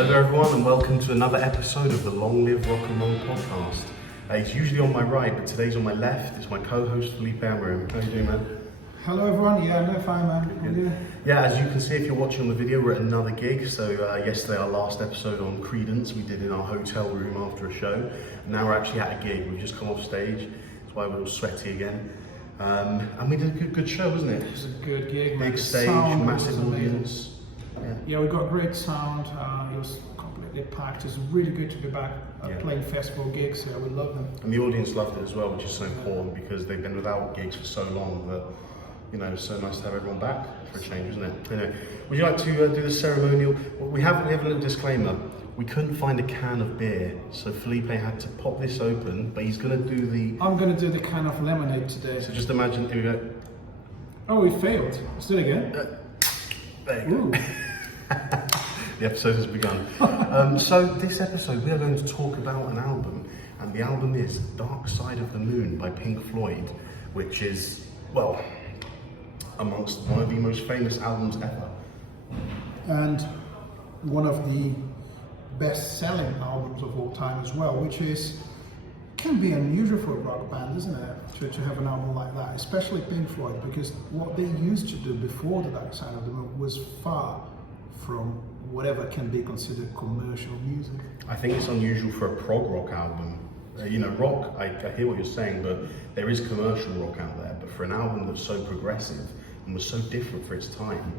Hello there everyone and welcome to another episode of the Long Live Rock and Roll podcast. It's usually on my right, but today's on my left. It's my co-host Felipe. How are you doing, man? Hello everyone, yeah, I'm fine, man. Good. Yeah, as you can see if you're watching on the video, we're at another gig. So yesterday, our last episode on Credence, we did in our hotel room after a show. And now we're actually at a gig. We've just come off stage. That's why we're all sweaty again. And we did a good show, wasn't it? It was a good gig, man. Big stage, massive audience. Yeah, we got great sound. It was completely packed. It's really good to be back playing festival gigs. Yeah, we love them. And the audience loved it as well, which is so important because they've been without gigs for so long that, you know, it's so nice to have everyone back for a change, isn't it? Anyway, would you like to do the ceremonial? Well, we have a little disclaimer. We couldn't find a can of beer, so Felipe had to pop this open, but he's going to do the... I'm going to do the can of lemonade today. So just imagine, here we go. Oh, we failed. Let's do it again. There you go. The episode has begun. So this episode we are going to talk about an album, and the album is Dark Side of the Moon by Pink Floyd, which is, well, amongst one of the most famous albums ever. And one of the best-selling albums of all time as well, which can be unusual for a rock band, isn't it, to have an album like that, especially Pink Floyd, because what they used to do before the Dark Side of the Moon was far from whatever can be considered commercial music. I think it's unusual for a prog rock album. You know, rock, I hear what you're saying, but there is commercial rock out there, but for an album that's so progressive and was so different for its time,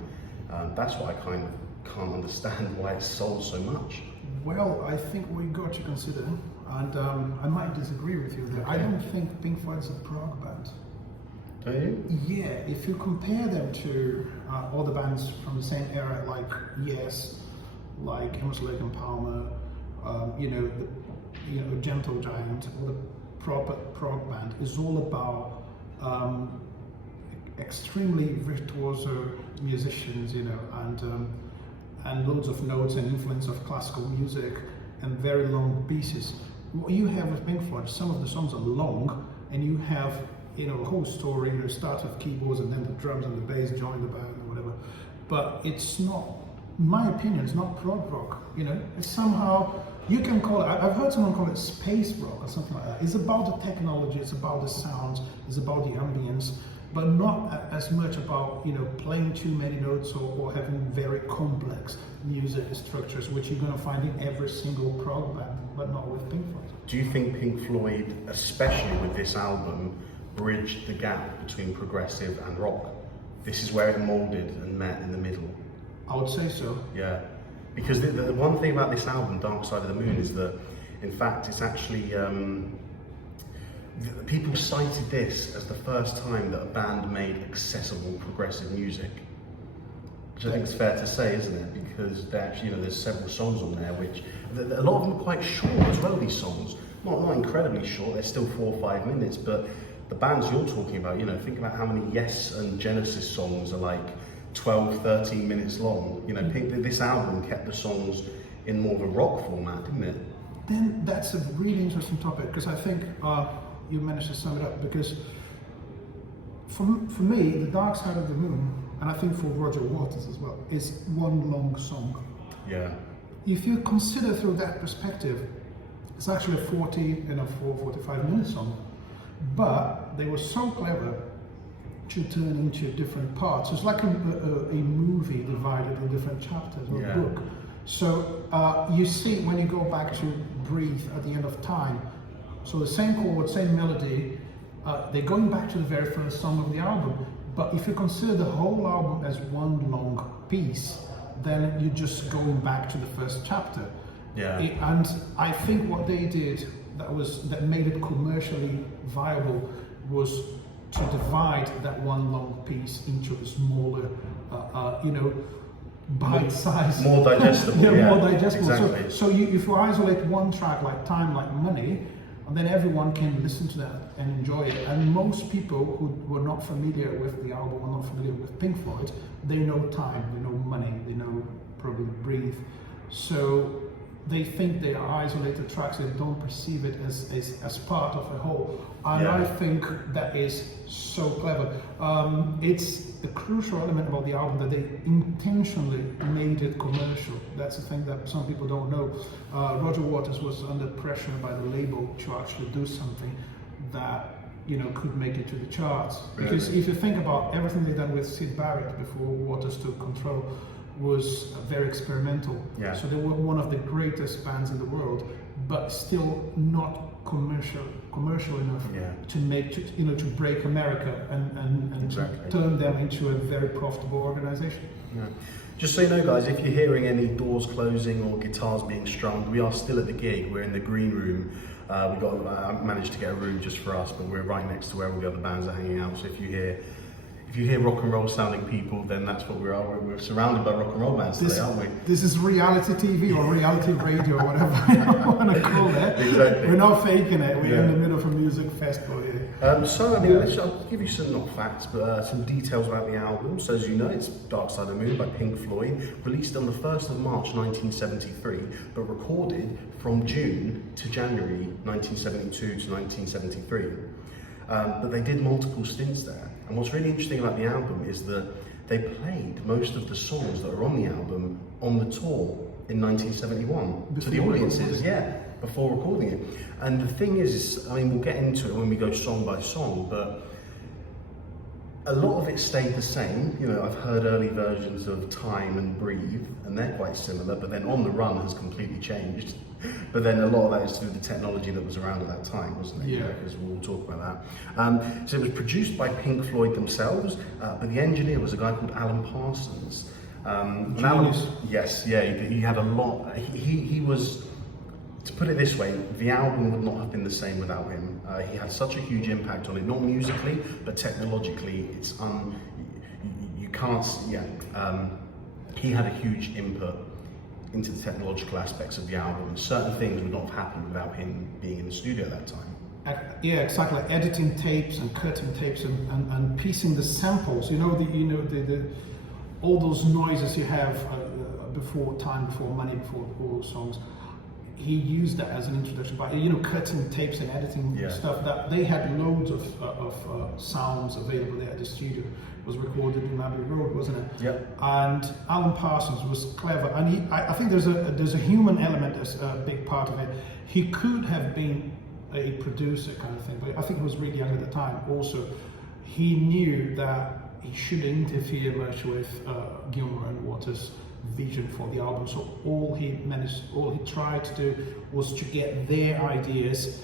that's what I kind of can't understand why it's sold so much. Well, I think we got to consider, and I might disagree with you there. Okay. I don't think Pink Floyd is a prog band. Do you? Yeah, if you compare them to other bands from the same era, like Yes, like Emerson, Lake and Palmer, Gentle Giant, or the proper prog band, is all about extremely virtuoso musicians, you know, and loads of notes and influence of classical music and very long pieces. What you have with Pink Floyd, some of the songs are long, and you have, you know, a whole story, you know, start with keyboards and then the drums and the bass join the band or whatever. But it's not, in my opinion, it's not prog rock, you know. It's somehow, you can call it, I've heard someone call it space rock or something like that. It's about the technology, it's about the sounds, it's about the ambience, but not as much about, you know, playing too many notes or having very complex music structures, which you're going to find in every single prog band, but not with Pink Floyd. Do you think Pink Floyd, especially with this album, bridged the gap between progressive and rock? This is where it molded and met in the middle. I would say so. Yeah, because the one thing about this album, Dark Side of the Moon, is that, in fact, it's actually... people cited this as the first time that a band made accessible progressive music, which I think is fair to say, isn't it? Because they actually, you know, there's several songs on there which a lot of them are quite short as well. These songs, not incredibly short. They're still 4 or 5 minutes, but the bands you're talking about, you know, think about how many Yes and Genesis songs are like 12, 13 minutes long. You know, this album kept the songs in more of a rock format, didn't it? Then that's a really interesting topic, because I think you managed to sum it up, because for me, The Dark Side of the Moon, and I think for Roger Waters as well, is one long song. Yeah. If you consider through that perspective, it's actually a 45 minute song, but they were so clever to turn into different parts. It's like a movie divided in different chapters or a book. So you see, when you go back to Breathe at the end of Time, so the same chord, same melody, they're going back to the very first song of the album. But if you consider the whole album as one long piece, then you're just going back to the first chapter. Yeah. And I think what they did that made it commercially viable was to divide that one long piece into a smaller, bite-sized, more digestible. More digestible. Exactly. So if you isolate one track like Time Like Money, and then everyone can listen to that and enjoy it. And most people who were not familiar with the album or not familiar with Pink Floyd, they know Time, they know Money, they know probably Breathe. So they think they are isolated tracks. They don't perceive it as part of a whole. And Yeah. I think that is so clever. It's a crucial element about the album that they intentionally made it commercial. That's the thing that some people don't know. Roger Waters was under pressure by the label to actually do something that could make it to the charts. Because if you think about everything they've done with Syd Barrett before Waters took control, was very experimental. Yeah. So they were one of the greatest bands in the world, but still not commercial enough to make to break America and Exactly. to turn them into a very profitable organization. Yeah. Just so you know, guys, if you're hearing any doors closing or guitars being strummed, we are still at the gig. We're in the green room. I managed to get a room just for us, but we're right next to where all the other bands are hanging out. So if you hear rock and roll sounding people, then that's what we are. We're surrounded by rock and roll bands today, aren't we? This is reality TV or reality radio, or whatever you want to call it. Exactly. We're not faking it. We're in the middle of a music festival here. I'll give you some, not facts, but some details about the album. So as you know, it's Dark Side of the Moon by Pink Floyd, released on the 1st of March 1973, but recorded from June to January 1972 to 1973. But they did multiple stints there. And what's really interesting about the album is that they played most of the songs that are on the album on the tour in 1971 to the audiences, before recording it. And the thing is, we'll get into it when we go song by song, but a lot of it stayed the same. I've heard early versions of Time and Breathe, and they're quite similar, but then On the Run has completely changed. But then a lot of that is to do with the technology that was around at that time, wasn't it? Yeah. Because we'll talk about that. So it was produced by Pink Floyd themselves, but the engineer was a guy called Alan Parsons. He had a lot. He was, to put it this way, the album would not have been the same without him. He had such a huge impact on it, not musically, but technologically. He had a huge input into the technological aspects of the album, and certain things would not have happened without him being in the studio at that time. Yeah, exactly. Like editing tapes and cutting tapes and piecing the samples. All those noises you have before Time, before Money, before all those songs. He used that as an introduction by cutting tapes and editing stuff. That they had loads of sounds available there at the studio. It was recorded in Abbey Road, wasn't it? Yep. And Alan Parsons was clever, and I think there's a human element as a big part of it. He could have been a producer kind of thing, but I think he was really young at the time. Also, he knew that he shouldn't interfere much with Gilmour and Waters' vision for the album. So all he tried to do was to get their ideas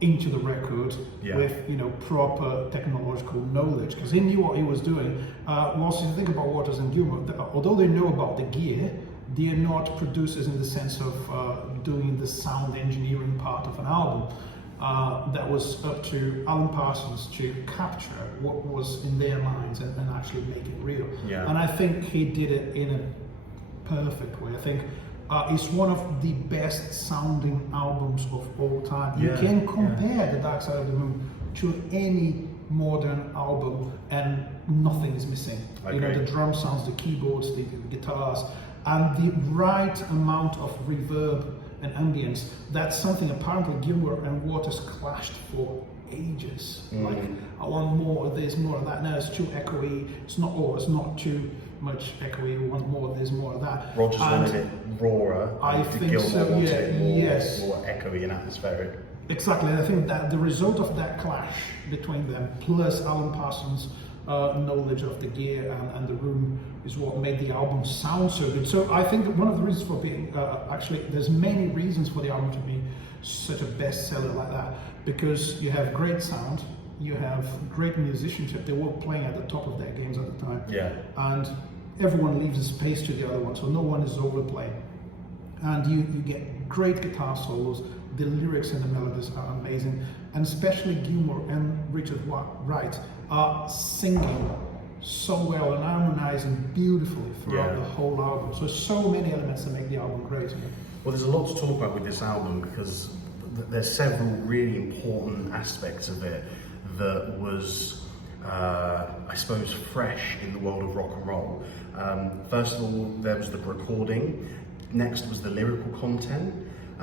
into the record with proper technological knowledge, because he knew what he was doing. Also, if you think about Waters and Gilmour, although they know about the gear, they are not producers in the sense of doing the sound engineering part of an album. That was up to Alan Parsons to capture what was in their minds and actually make it real. Yeah. And I think he did it in a perfect way. I think it's one of the best sounding albums of all time. You can compare The Dark Side of the Moon to any modern album and nothing is missing. The drum sounds, the keyboards, the guitars, and the right amount of reverb and ambience. That's something apparently Gilmour and Waters clashed for ages. Like, I want more of this, more of that. No, it's too echoey. It's not too much echoey. We want more of this, more of that. Rogers wanted it rawer. I think so. Wanted it more More echoey and atmospheric. Exactly. And I think that the result of that clash between them, plus Alan Parsons' knowledge of the gear and the room, is what made the album sound so good. So I think that one of the reasons for being, there's many reasons for the album to be such a bestseller like that, because you have great sound, you have great musicianship. They were playing at the top of their games at the time. Yeah. And everyone leaves a space to the other one, so no one is overplaying. And you get great guitar solos. The lyrics and the melodies are amazing, and especially Gilmour and Richard Wright are singing so well and harmonizing beautifully throughout the whole album. So many elements that make the album great. Well, there's a lot to talk about with this album, because there's several really important aspects of it that was, I suppose, fresh in the world of rock and roll. First of all, there was the recording. Next was the lyrical content.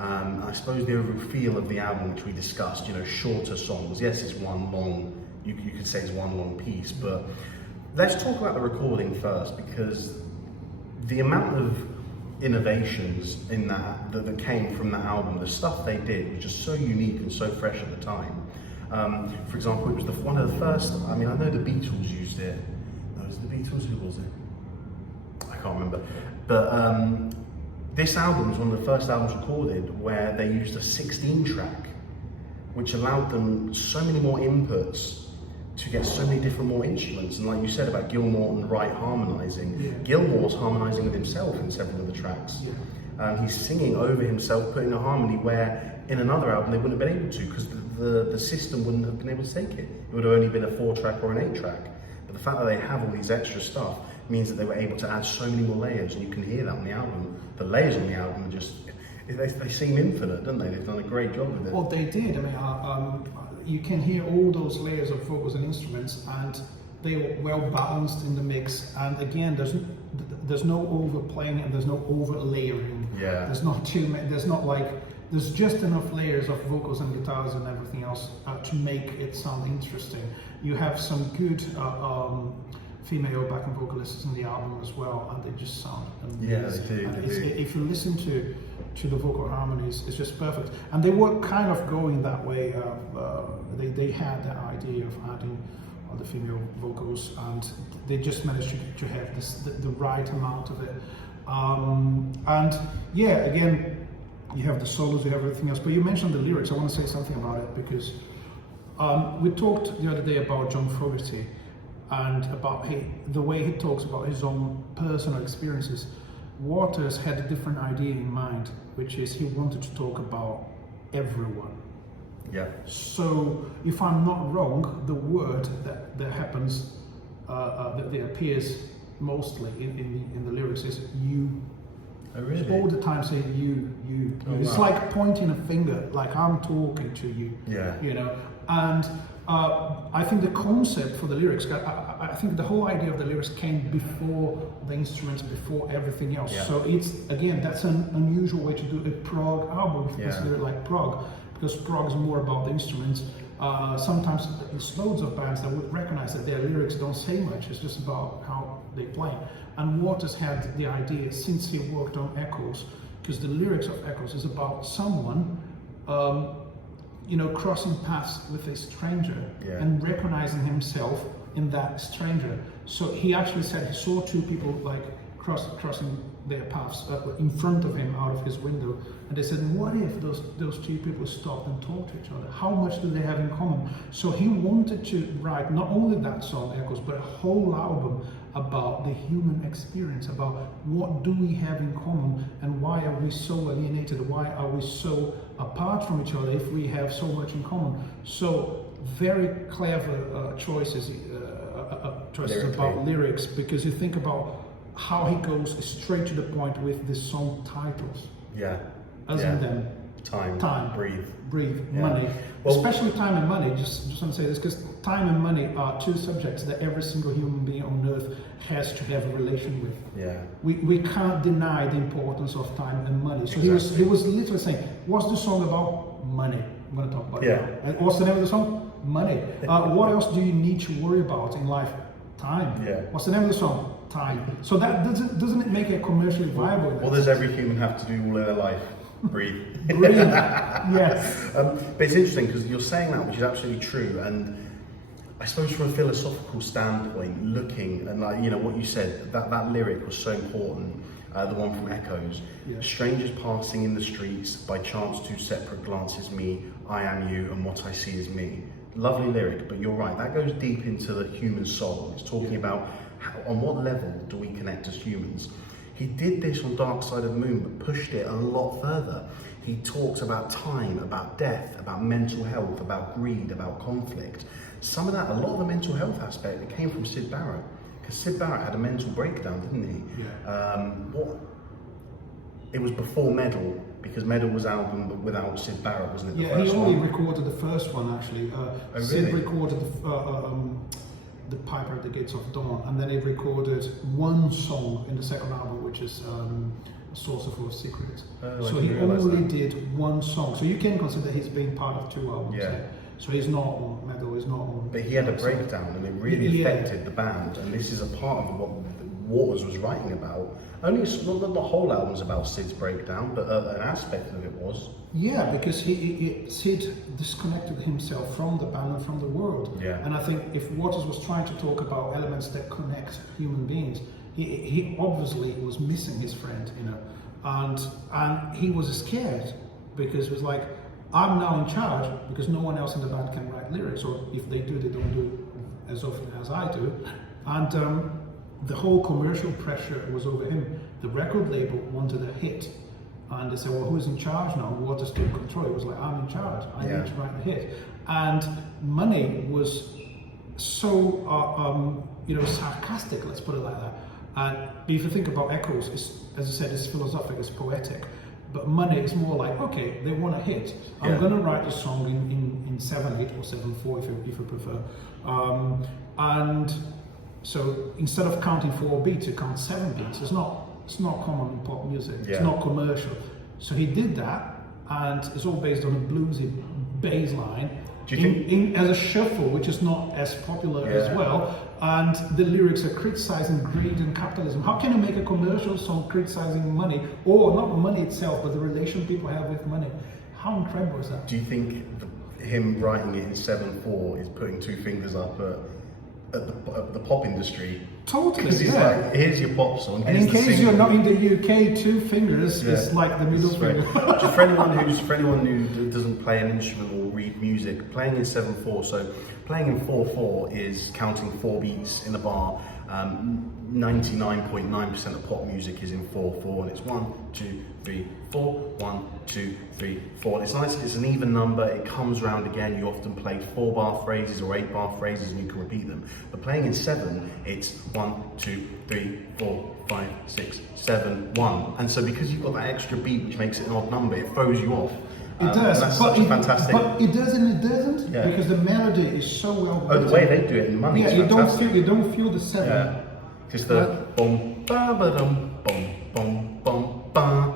I suppose the overall feel of the album, which we discussed, you know, shorter songs. Yes, it's one long, you could say it's one long piece, but let's talk about the recording first, because the amount of innovations in that came from that album, the stuff they did was just so unique and so fresh at the time. For example, it was one of the first, I mean, I know the Beatles used it. No, was it the Beatles? Who was it? I can't remember. But this album was one of the first albums recorded where they used a 16 track, which allowed them so many more inputs to get so many different more instruments. And like you said about Gilmour and Wright harmonising, Gilmour's harmonising with himself in several of the tracks. He's singing over himself, putting a harmony where in another album they wouldn't have been able to, because the system wouldn't have been able to take it. It would have only been a 4-track or an 8-track. But the fact that they have all these extra stuff means that they were able to add so many more layers, and you can hear that on the album. The layers on the album are just, they seem infinite, don't they? They've done a great job with it. Well, they did. I mean, you can hear all those layers of vocals and instruments, and they were well balanced in the mix. And again, there's no overplaying and there's no over layering. Yeah. There's not too many. There's just enough layers of vocals and guitars and everything else to make it sound interesting. You have some good female backing vocalists in the album as well, and they just sound amazing. Yeah, they do. If you listen to the vocal harmonies, it's just perfect. And they were kind of going that way. They had the idea of adding the female vocals, and they just managed to have the right amount of it. And yeah, again, you have the solos, you have everything else. But you mentioned the lyrics. I want to say something about it, because we talked the other day about John Fogerty and about the way he talks about his own personal experiences. Waters had a different idea in mind, which is he wanted to talk about everyone. Yeah. So, if I'm not wrong, the word that happens, that appears mostly in the lyrics is you. Oh, really? All the time say you. Oh, it's wow. like pointing a finger, like I'm talking to you. Yeah. You know, and I think the concept for the lyrics, I think the whole idea of the lyrics came before the instruments, before everything else. Yeah. So it's, again, that's an unusual way to do a prog album, if you Yeah. consider it like prog, because prog is more about the instruments. Sometimes there's loads of bands that would recognize that their lyrics don't say much, it's just about how they play. And Waters had the idea, since he worked on Echoes, because the lyrics of Echoes is about someone crossing paths with a stranger and recognizing himself in that stranger. So he actually said he saw two people like crossing their paths in front of him out of his window, and they said, what if those two people stopped and talked to each other? How much do they have in common? So he wanted to write not only that song Echoes, but a whole album about the human experience, about what do we have in common and why are we so alienated, why are we so apart from each other if we have so much in common. So very clever choices about lyrics, because you think about how he goes straight to the point with the song titles. Yeah. As in them. Time. Breathe. Yeah. Money. Well, especially time and money. Just want to say this, because time and money are two subjects that every single human being on earth has to have a relation with. Yeah. We can't deny the importance of time and money. So he was literally saying, what's the song about? Money. I'm going to talk about it. And what's the name of the song? Money. What else do you need to worry about in life? Time. Yeah. What's the name of the song? Time. So that doesn't it make it commercially viable? What does every human have to do all in their life? Breathe. Breathe. Yes. But it's interesting because you're saying that, which is absolutely true, and I suppose from a philosophical standpoint, looking and what you said, that lyric was so important. The one from Echoes. Yeah. Strangers passing in the streets, by chance two separate glances me, I am you, and what I see is me. Lovely lyric, but you're right, that goes deep into the human soul. It's talking about on what level do we connect as humans. He did this on Dark Side of the Moon, but pushed it a lot further. He talks about time, about death, about mental health, about greed, about conflict. Some of that, a lot of the mental health aspect, it came from Syd Barrett. Because Syd Barrett had a mental breakdown, didn't he? Yeah. It was before Medal, because Medal was album but without Syd Barrett, wasn't it? Yeah, he only recorded the first one actually. Syd really? recorded the Piper at the Gates of Dawn, and then he recorded one song in the second album, which is source of all secrets. I So he didn't realise only that. did one song. So you can consider he's been part of 2 albums. Yeah. So he's not on Metal, he's not on... But he had a breakdown, and it really Yeah. affected the band. And this is a part of what Waters was writing about. Only not the whole album's about Sid's breakdown, but an aspect of it was. Yeah, because Sid disconnected himself from the band and from the world. Yeah. And I think if Waters was trying to talk about elements that connect human beings, he obviously was missing his friend, you know, and he was scared because it was like, I'm now in charge because no one else in the band can write lyrics, or if they do, they don't do it as often as I do. And the whole commercial pressure was over him. The record label wanted a hit, and they said, well, who's in charge now? Waters took control. It was like, I'm in charge. I need to write the hit. And Money was so, sarcastic, let's put it like that. And if you think about Echoes, it's, as I said, it's philosophic, it's poetic. But Money is more like, okay, they want a hit. I'm going to write a song in 7/8 or 7/4 if you prefer. And so instead of counting 4 beats, you count 7 beats. It's not common in pop music. Yeah. It's not commercial. So he did that, and it's all based on a bluesy bass line. Do you think as a shuffle, which is not as popular as well, and the lyrics are criticizing greed and capitalism. How can you make a commercial song criticizing money, or not money itself, but the relation people have with money? How incredible is that? Do you think him writing it in 7/4 is putting 2 fingers up at the pop industry? Totally, Because he's like, here's your pop song. And in case you're not in the UK, 2 fingers is like the middle finger. Just for anyone who doesn't play an instrument or read music, playing in 7/4. So playing in 4/4 is counting 4 beats in a bar. 99.9% of pop music is in 4/4, and it's 1, 2, 3, 4, 1, 2, 3, 4. And it's nice, it's an even number, it comes round again. You often play 4-bar phrases or 8-bar phrases and you can repeat them. But playing in 7, it's 1, 2, 3, 4, 5, 6, 7, 1. And so because you've got that extra beat which makes it an odd number, it throws you off. It does, that's but such a fantastic. But it does and it doesn't, because the melody is so well written. Oh, the way they do it in Money is you fantastic. don't feel the 7. Yeah. Just the boom, ba ba dum, boom, boom, boom, ba.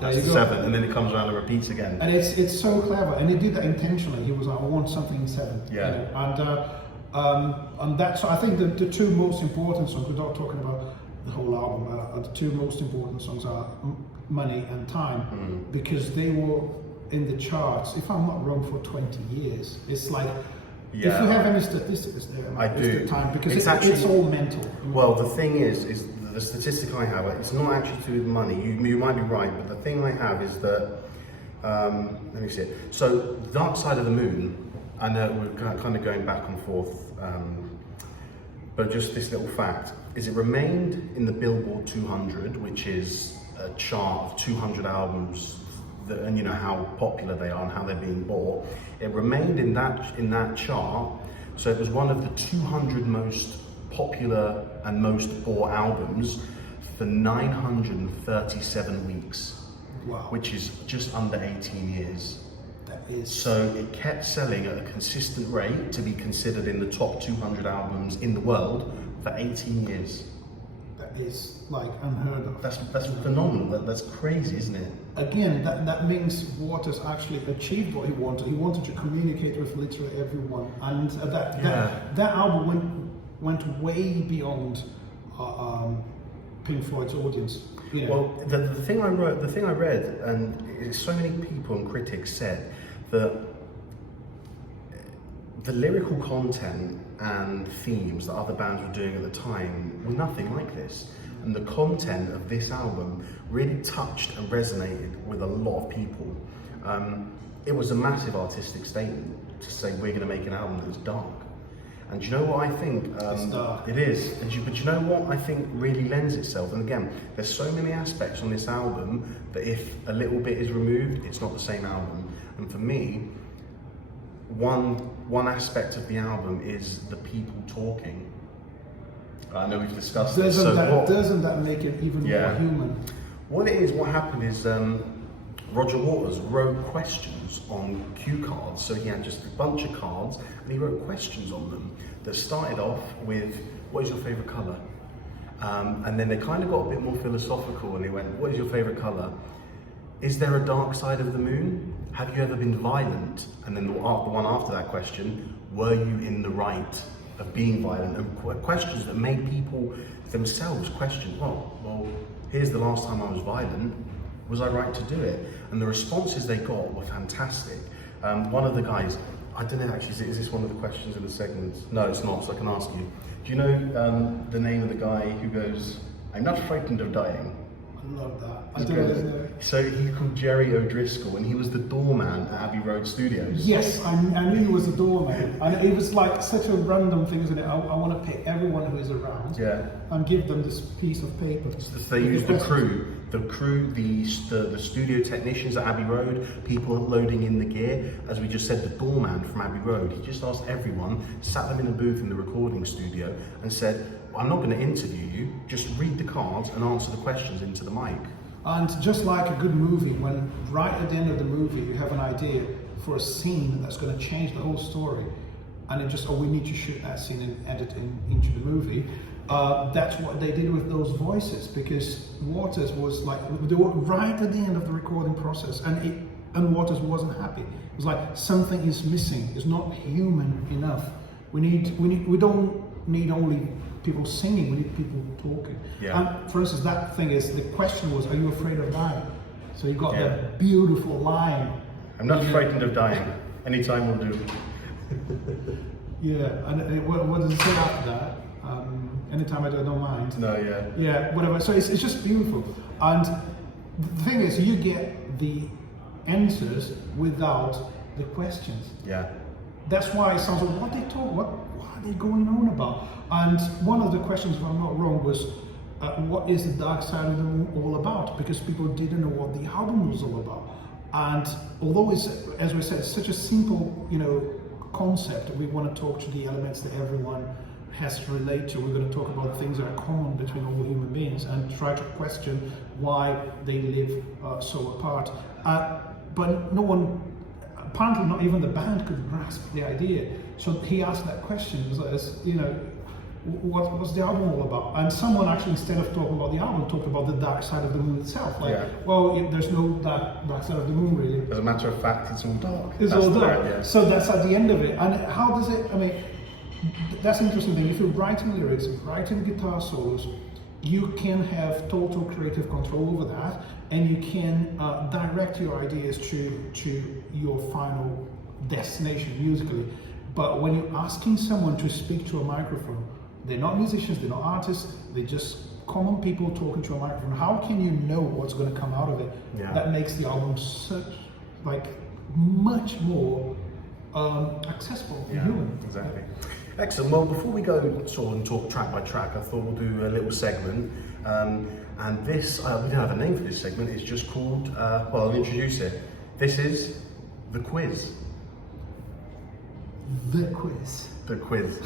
That's the 7, and then it comes around and repeats again. And it's so clever, and he did that intentionally. He was like, I want something in 7. Yeah. You know? And that's, so I think the 2 most important songs, we're not talking about the whole album, the 2 most important songs are Money and Time, because they were in the charts, if I'm not wrong, for 20 years. It's like, if you have any statistics there, I do. The time, because It's it's all mental. Well, the thing is the statistic I have, it's not actually to do with money. You might be right, but the thing I have is that, let me see it. So, Dark Side of the Moon, I know we're kind of going back and forth, but just this little fact, is it remained in the Billboard 200, which is a chart of 200 albums, and you know how popular they are and how they're being bought. It remained in that chart, so it was one of the 200 most popular and most bought albums for 937 weeks. Wow. Which is just under 18 years. That is. So it kept selling at a consistent rate to be considered in the top 200 albums in the world for 18 years. That is like unheard of. That's phenomenal. That's crazy, isn't it? Again, that means Waters actually achieved what he wanted. He wanted to communicate with literally everyone, and that album went way beyond Pink Floyd's audience. You know? Well, the thing I read, and so many people and critics said that the lyrical content and themes that other bands were doing at the time were nothing like this. And the content of this album really touched and resonated with a lot of people. It was a massive artistic statement to say we're going to make an album that's dark. And do you know what I think? It's dark. It is. But you know what I think really lends itself? And again, there's so many aspects on this album that if a little bit is removed, it's not the same album. And for me, one aspect of the album is the people talking. I know we've discussed this. Doesn't that make it even more human? What happened is Roger Waters wrote questions on cue cards. So he had just a bunch of cards and he wrote questions on them that started off with, what is your favourite colour? And then they kind of got a bit more philosophical and they went, what is your favourite colour? Is there a dark side of the moon? Have you ever been violent? And then the one after that question, were you in the right of being violent? And questions that made people themselves question, well, here's the last time I was violent. Was I right to do it? And the responses they got were fantastic. One of the guys, I don't know actually, is this one of the questions in the segments? No, it's not, so I can ask you. Do you know the name of the guy who goes, I'm not frightened of dying? I love that. I don't know. So he's called Jerry O'Driscoll, and he was the doorman at Abbey Road Studios. Yes, I knew he was a doorman. And it was like such a random thing, isn't it? I want to pay everyone who is around and give them this piece of paper. So they used the crew, the studio technicians at Abbey Road, people loading in the gear. As we just said, the doorman from Abbey Road, he just asked everyone, sat them in a booth in the recording studio and said, I'm not going to interview you, just read the cards and answer the questions into the mic. And just like a good movie, when right at the end of the movie you have an idea for a scene that's going to change the whole story, and it just, we need to shoot that scene and edit it into the movie. That's what they did with those voices, because Waters was like, they were right at the end of the recording process, and Waters wasn't happy. It was like, something is missing. It's not human enough. We don't need only people singing, we need people talking. Yeah. And for instance, that thing is, the question was, are you afraid of dying? So you got that beautiful line. I'm not frightened of dying. Anytime will do. Yeah, and what does it say after that? Anytime I don't mind. No, yeah. Yeah, whatever. So it's just beautiful. And the thing is, you get the answers without the questions. Yeah. That's why it sounds like, what are they going on about? And one of the questions, if I'm not wrong, was what is the dark side of the moon all about? Because people didn't know what the album was all about. And although it's, as we said, such a simple, concept, we want to talk to the elements that everyone has to relate to. We're going to talk about things that are common between all human beings and try to question why they live so apart. But no one, apparently not even the band, could grasp the idea. So he asked that question, what's the album all about? And someone actually, instead of talking about the album, talked about the dark side of the moon itself. There's no dark side of the moon really. As a matter of fact, it's all dark. It's all dark. So that's at the end of it. And how does it, that's an interesting thing. If you're writing lyrics, writing guitar solos, you can have total creative control over that, and you can direct your ideas to your final destination musically. But when you're asking someone to speak to a microphone, they're not musicians, they're not artists, they're just common people talking to a microphone. How can you know what's going to come out of it? Yeah. That makes the album much more accessible and human. Exactly. Excellent. Well, before we go and talk track by track, I thought we'll do a little segment. And this, we don't have a name for this segment, it's just called, I'll introduce it. This is The Quiz. The quiz. The quiz.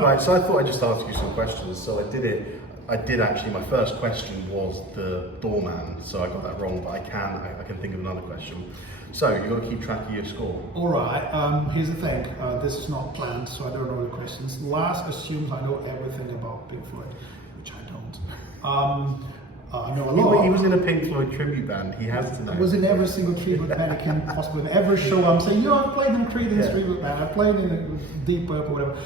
Right, so I thought I'd just ask you some questions. So I did actually, my first question was the doorman, so I got that wrong, but I can think of another question. So you've got to keep track of your score. All right, here's the thing, this is not planned, so I don't know the questions. Laz assumes I know everything about Pink Floyd, which I don't. I know a lot. He was in a Pink Floyd tribute band, he has to know. I was in every single tribute band I can possibly, in every show I'm saying, I've played in Creedence tribute band, I've played in Deep Purple, whatever.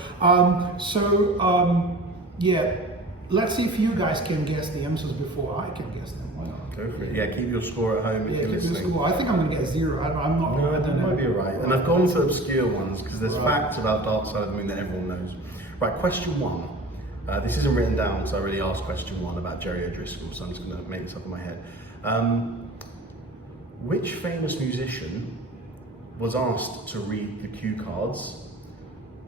Let's see if you guys can guess the answers before I can guess them. Why not? Go for it. Yeah, keep your score at home if you're listening. I think I'm going to get 0. I'm not. No, that might be right. And I've gone for obscure ones because there's facts about Dark Side of the Moon that everyone knows. Right, question 1. This isn't written down, so I already asked question 1 about Jerry O'Driscoll, so I'm just going to make this up in my head. Which famous musician was asked to read the cue cards,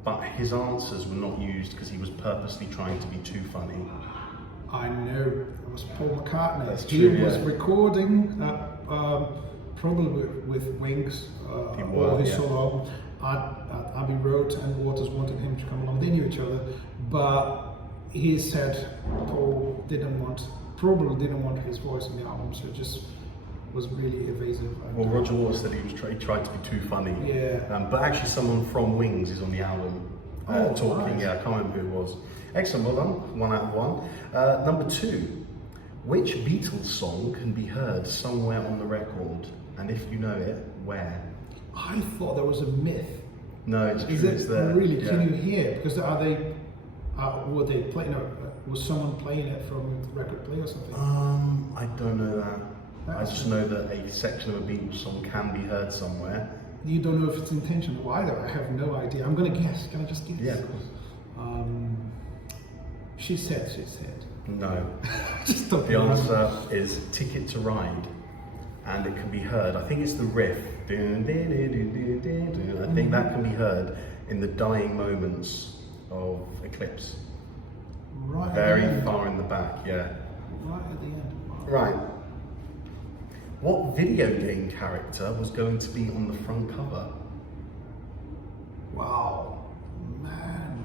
but his answers were not used because he was purposely trying to be too funny? I know, it was Paul McCartney. That's true, He was recording, probably with Wings, or his solo album at Abbey Road, and Waters wanted him to come along. They knew each other, but he said Paul probably didn't want his voice in the album, so it just was really evasive. Well, Roger Waters said he tried to be too funny. Yeah. But actually someone from Wings is on the album. talking. Right. Yeah, I can't remember who it was. Excellent, well done. 1 out of 1. Number 2, which Beatles song can be heard somewhere on the record? And if you know it, where? I thought there was a myth. No, it's Is true. it It's there. really? Yeah. Can you hear? Because were they playing? Was someone playing it from a record player or something? I don't know that. I That's just know that a section of a Beatles song can be heard somewhere. You don't know if it's intentional either. I have no idea. I'm gonna guess. Can I just guess? Yeah, of course. She said. No. Just don't The know. answer is Ticket to Ride, and it can be heard. I think it's the riff. I think that can be heard in the dying moments of Eclipse. Right at Very the end. far in the back, yeah. Right at the end. Wow. Right. What video game character was going to be on the front cover? Wow, man,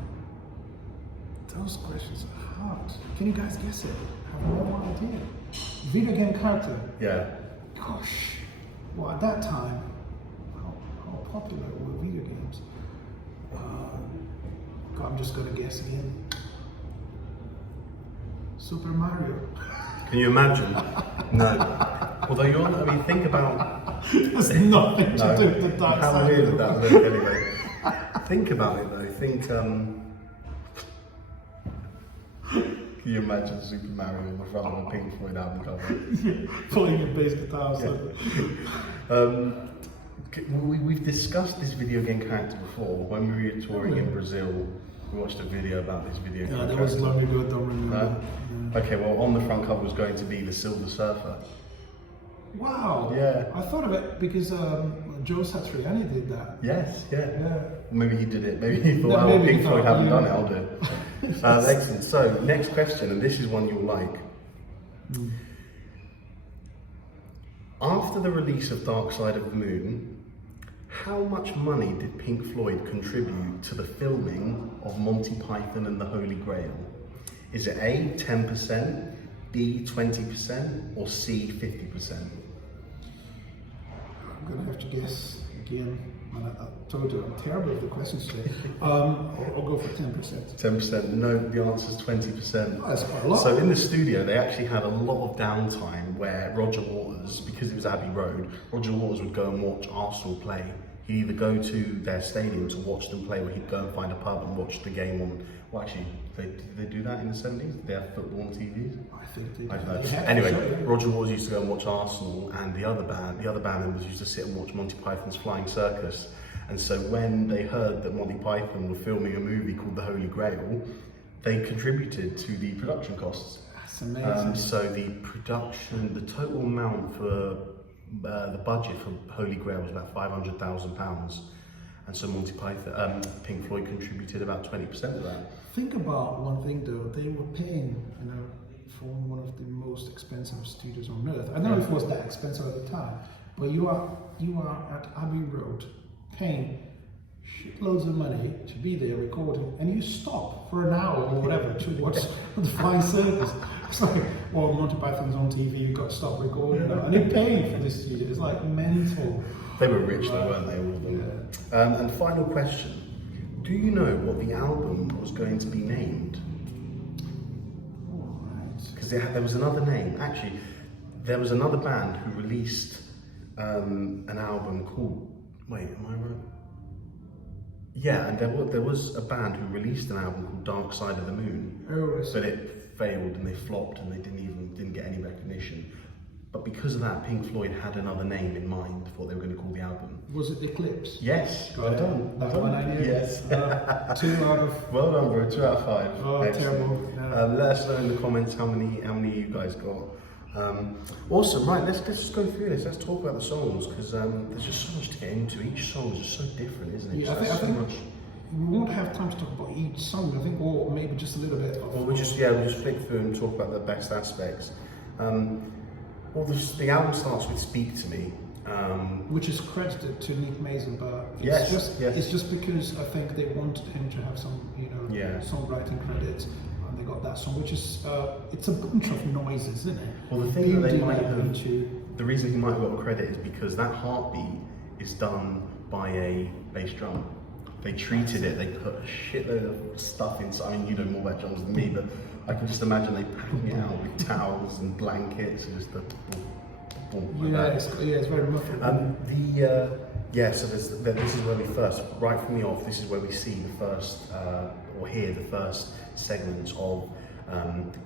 those questions are hard. Can you guys guess it? I have no idea. Video game character. Yeah. Gosh, well at that time, how popular were video games? God, I'm just gonna guess again. Super Mario. Can you imagine? No. Although think about. There's nothing to do with the dark How side. weird of would the that world. look anyway? Think about it though. Can you imagine Super Mario in front of a Pink Floyd album cover? Playing a bass guitar or something. We've discussed this video game character before. When we were touring in Brazil, we watched a video about this video game Yeah, that character. was long ago. Don't remember. Okay, well, on the front cover was going to be the Silver Surfer. Wow. Yeah. I thought of it because Joe Satriani did that. Yes, yeah. Yeah. Maybe he did it. Maybe he thought, No, well, maybe he Pink Floyd thought, haven't yeah. done it, I'll do it. Excellent. So, next question, and this is one you'll like. After the release of Dark Side of the Moon, how much money did Pink Floyd contribute to the filming of Monty Python and the Holy Grail? Is it A, 10%, B, 20%, or C, 50%? I'm gonna have to guess again. I told you I'm terrible with the questions today. I'll go for 10%. 10%. No, the answer is 20%. Oh, that's quite a lot. So in the studio, they actually had a lot of downtime where Roger Waters, because it was Abbey Road, Roger Waters would go and watch Arsenal play. He'd either go to their stadium to watch them play, or he'd go and find a pub and watch the game on. Well, actually, did they do that in the 70s? Did they have football on TVs? I think they I don't know. yeah, Anyway, sure, yeah. Roger Waters used to go and watch Arsenal, and the other band members used to sit and watch Monty Python's Flying Circus. And so when they heard that Monty Python were filming a movie called The Holy Grail, they contributed to the production costs. That's amazing. So the total amount for the budget for Holy Grail was about £500,000. And so Pink Floyd contributed about 20% of that. Think about one thing though. They were paying, for one of the most expensive studios on earth. I don't know if it was that expensive at the time, but you are at Abbey Road, paying shitloads of money to be there recording, and you stop for an hour or whatever to watch the Flying Circus. It's like, well, Monty Python's on TV, you've got to stop recording now. And you're paying for this studio. It's like mental. They were rich though, weren't they, all of them? Yeah. And final question. Do you know what the album was going to be named? Alright. Because there was another name. Actually, there was another band who released an album called... Wait, am I right? Yeah, and there was a band who released an album called Dark Side of the Moon, Oh, but it failed and they flopped and they didn't get any recognition. But because of that, Pink Floyd had another name in mind for what they were going to call the album. was it Eclipse? Yes, well done. That Well one done. I knew. Yes. 2 out of... Well done, bro. 2 out of 5. Oh, Excellent. terrible. Yeah. Let us know in the comments how many you guys got. Awesome. Right, let's just go through this. Let's talk about the songs because there's just so much to get into. Each song is just so different, isn't it? Yeah, Just I so think much. we won't have time to talk about each song. I think, or maybe just a little bit of... Well, we'll just flick through and talk about the best aspects. The album starts with "Speak to Me," which is credited to Nick Mason, but it's Yes, just yes. it's just because I think they wanted him to have some Yeah. songwriting credits, and they got that song, which is it's a bunch of noises, isn't it? Well, the thing that they Building might up have, into the reason he might have got credit is because that heartbeat is done by a bass drum. they treated it. They put a shitload of stuff inside. I mean, you know more about drums than me, but I can just imagine they packing it out with towels and blankets and just the. It's very muffled. So this is where we first, right from the off, this is where we see the first, or hear the first segments of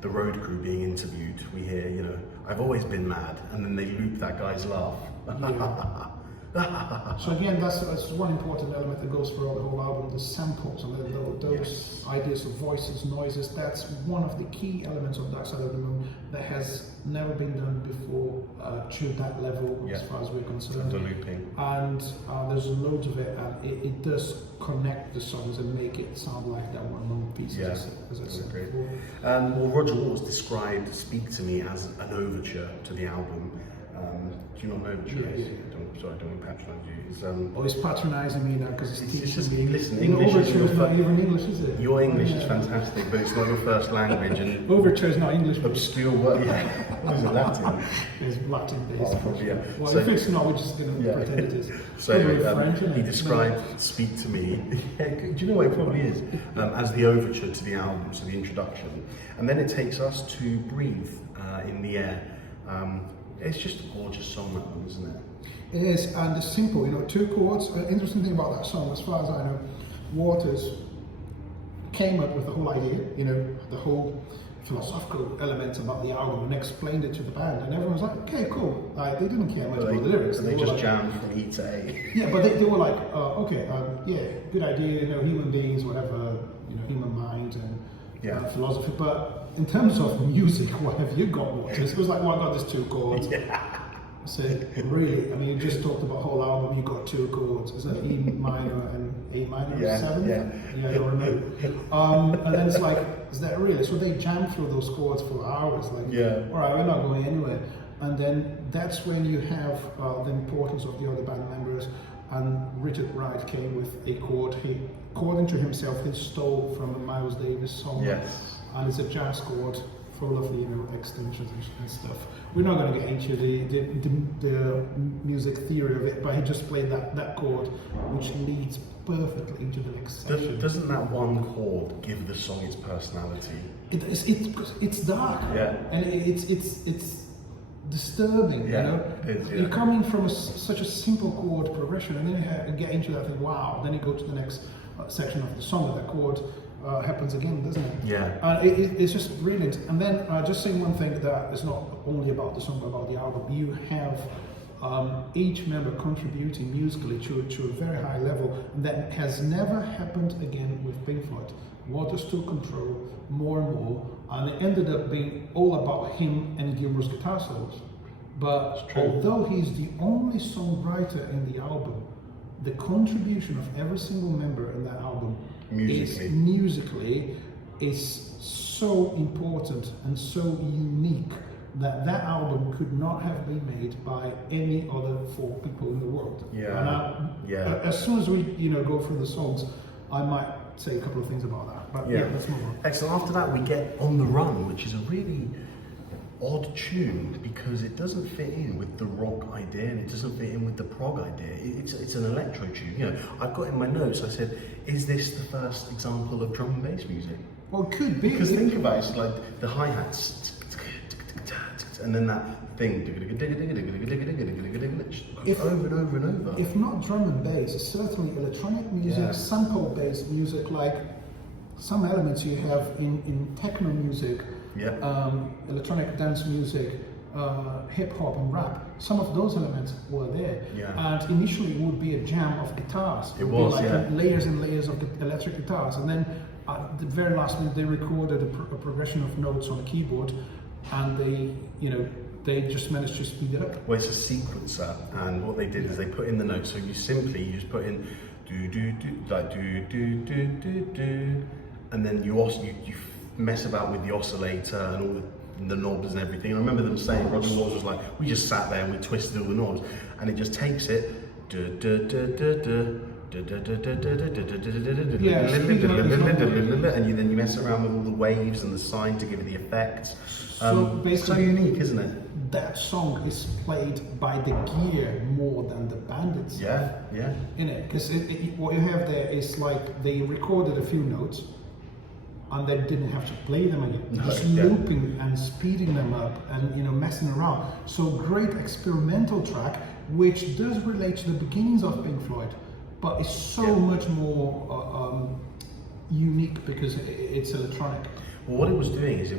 the road crew being interviewed. We hear, you know, I've always been mad, and then they loop that guy's laugh. So again, that's one important element that goes throughout the whole album, the samples and those ideas of voices, noises. That's one of the key elements of Dark Side of the Moon that has never been done before to that level, as far as we're concerned. The looping. And there's loads of it, and it does connect the songs and make it sound like that one long piece, as I said before. Well, Roger Waters described Speak to Me as an overture to the album. Do you not know overture is? Sorry, I don't want to patronise you. He's patronising me now because he's teaching me. Listen, English overture is not even English, is it? Your English is fantastic, but it's not your first language. And overture is not English. Obscure word, What is it, Latin? It's Latin based. Probably, Well, if it's not, we're just going to pretend it is. So he described Speak to Me, do you know what it probably is? As the overture to the album, so the introduction. And then it takes us to Breathe in the Air. It's just a gorgeous song, that one, isn't it? It is, and it's simple, you know, 2 chords. Interesting thing about that song, as far as I know, Waters came up with the whole idea, you know, the whole philosophical elements about the album, and explained it to the band, and everyone was like, okay, cool. They didn't care much about the lyrics. They just jammed from E to A. Yeah, but they were like, good idea, you know, human beings, whatever, you know, human mind and philosophy, but in terms of music, what have you got, Waters? It was like, well, I got these 2 chords. So really, I mean, you just talked about whole album, you got 2 chords. Is that E minor and A minor, 7th? Yeah, I don't remember. And then it's like, is that really? So they jammed through those chords for hours, like, all right, we're not going anywhere. And then that's when you have the importance of the other band members. And Richard Wright came with a chord. He, according to himself, he stole from a Miles Davis song. And it's a jazz chord full of, you know, extensions and stuff. We're not going to get into the music theory of it, but he just played that chord, which leads perfectly into the next section. Doesn't that one chord give the song its personality? It's dark, and it's disturbing. You know, you're coming from such a simple chord progression, and then you get into that thing. Wow! Then you go to the next section of the song, and that chord happens again, doesn't it? It's just brilliant. And then just saying one thing that is not only about the song but about the album. You have each member contributing musically to a very high level, and that has never happened again with Pink Floyd. Waters took control more and more, and it ended up being all about him and Gilmour's guitar solos. But although he's the only songwriter in the album, the contribution of every single member in that album musically is so important and so unique that album could not have been made by any other 4 people in the world. As soon as we go through the songs, I might say a couple of things about that. But let's move on. Excellent. After that, we get On the Run, which is a really odd tune because it doesn't fit in with the rock idea and it doesn't fit in with the prog idea. It's an electro tune. You know, I've got in my notes, I said, is this the first example of drum and bass music? Well, it could be. Because think about it, it's like the hi-hats and then that thing over and over and over. If not drum and bass, it's certainly electronic music, sample-based music, like some elements you have in techno music, electronic dance music, hip hop and rap. Some of those elements were there, and initially it would be a jam of guitars. It was like layers and layers of electric guitars, and then at the very last minute they recorded a progression of notes on a keyboard, and they just managed to speed it up. Well, it's a sequencer, and what they did is they put in the notes. So you just put in do do do, like do do do do do, and then you mess about with the oscillator and all the knobs and everything. I remember them saying, Roger Waters was like, we just sat there and we twisted all the knobs, and it just takes it, and then you mess around with all the waves and the sign to give it the effect. So basically, so unique, isn't it? That song is played by the gear more than the band itself. Yeah. In it, because what you have there is like they recorded a few notes, and they didn't have to play them again. Just looping and speeding them up, and messing around. So great experimental track, which does relate to the beginnings of Pink Floyd, but it's so much more unique because it's electronic. Well, what it was doing is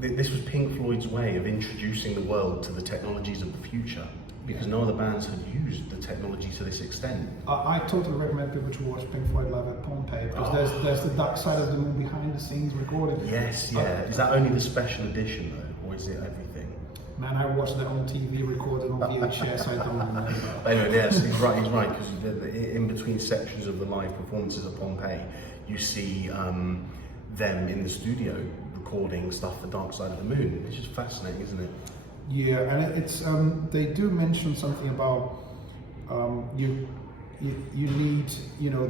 this was Pink Floyd's way of introducing the world to the technologies of the future, because no other bands had used the technology to this extent. I totally recommend people to watch Pink Floyd live at Pompeii, because there's the dark side of the moon behind the scenes recording. Yes, is that only the special edition though, or is it everything? Man, I watched that on TV, recorded on VHS, I don't remember. Anyway, yes, he's right, because in between sections of the live performances at Pompeii, you see them in the studio recording stuff for Dark Side of the Moon. It's just fascinating, isn't it? Yeah, and it's they do mention something about you need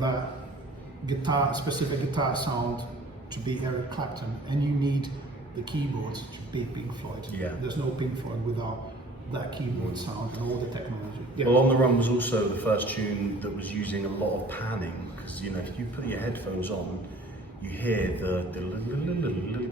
that specific guitar sound to be Eric Clapton, and you need the keyboards to be Pink Floyd. Yeah. There's no Pink Floyd without that keyboard sound and all the technology. Yeah. Well, On the Run was also the first tune that was using a lot of panning, because if you put your headphones on, you hear the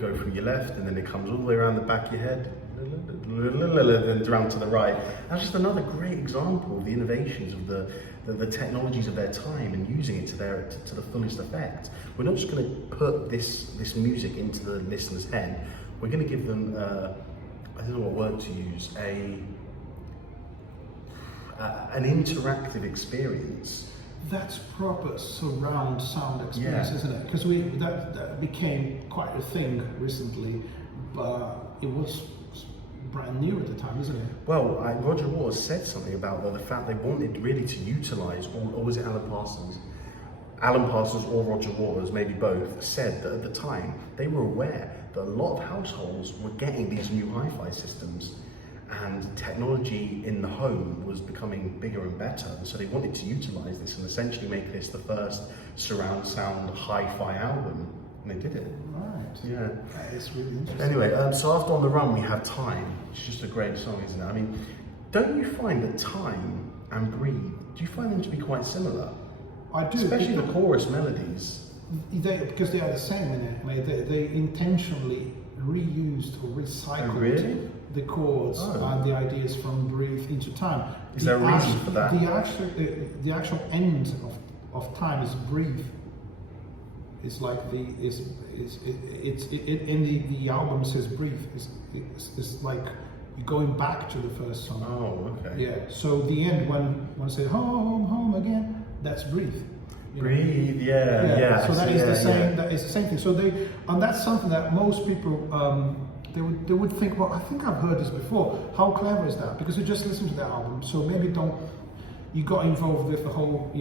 go from your left, and then it comes all the way around the back of your head, then around to the right. That's just another great example of the innovations of the technologies of their time and using it to the fullest effect. We're not just going to put this music into the listener's head. We're going to give them I don't know what word to use, an interactive experience. That's proper surround sound experience, isn't it? Because that became quite a thing recently, but it was brand new at the time, isn't it? Well, Roger Waters said something about the fact they wanted really to utilise, or was it Alan Parsons? Alan Parsons or Roger Waters, maybe both, said that at the time they were aware that a lot of households were getting these new hi-fi systems, and technology in the home was becoming bigger and better, and so they wanted to utilise this and essentially make this the first surround sound hi-fi album, and they did it. Right. Yeah. That is really interesting. Anyway, so after On the Run we have Time. It's just a great song, isn't it? I mean, don't you find that Time and Breathe, do you find them to be quite similar? I do. Especially the chorus melodies. Because they are the same in it. They intentionally reused or recycled the chords and the ideas from Breathe into Time. Is there a reason for that? The actual end of Time is Breathe. It's like in the album says Breathe. It's like you're going back to the first song. Oh, okay. Yeah. So the end when I say home, home again, that's Breathe. Breathe, yeah. So that is the same. That is the same thing. So and that's something that most people they would think. Well, I think I've heard this before. How clever is that? Because you just listen to the album. So maybe you got involved with the whole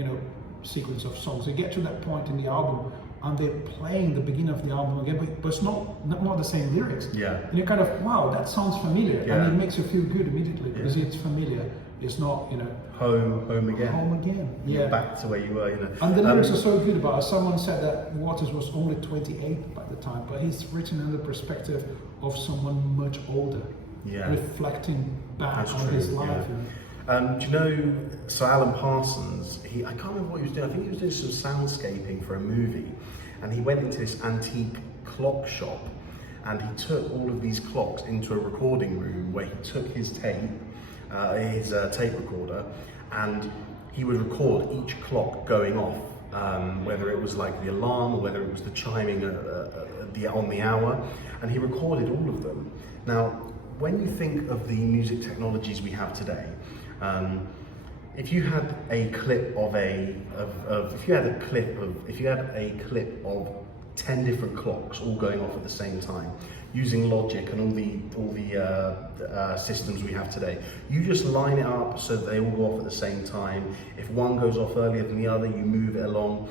sequence of songs. You get to that point in the album, and they're playing the beginning of the album again, but it's not the same lyrics. Yeah. And you're kind of, wow, that sounds familiar, and it makes you feel good immediately because it's familiar. It's not, home again. Home again. Yeah. Back to where you were, And the lyrics are so good about it. Someone said that Waters was only 28 by the time, but he's written in the perspective of someone much older, reflecting back on his life. Do you know, so Alan Parsons, I can't remember what he was doing. I think he was doing some soundscaping for a movie, and he went into this antique clock shop, and he took all of these clocks into a recording room where he took his tape recorder, and he would record each clock going off, whether it was like the alarm or whether it was the chiming on the hour, and he recorded all of them. Now, when you think of the music technologies we have today, if you had a clip of 10 different clocks all going off at the same time, using logic and all the systems we have today, you just line it up so that they all go off at the same time. If one goes off earlier than the other, you move it along.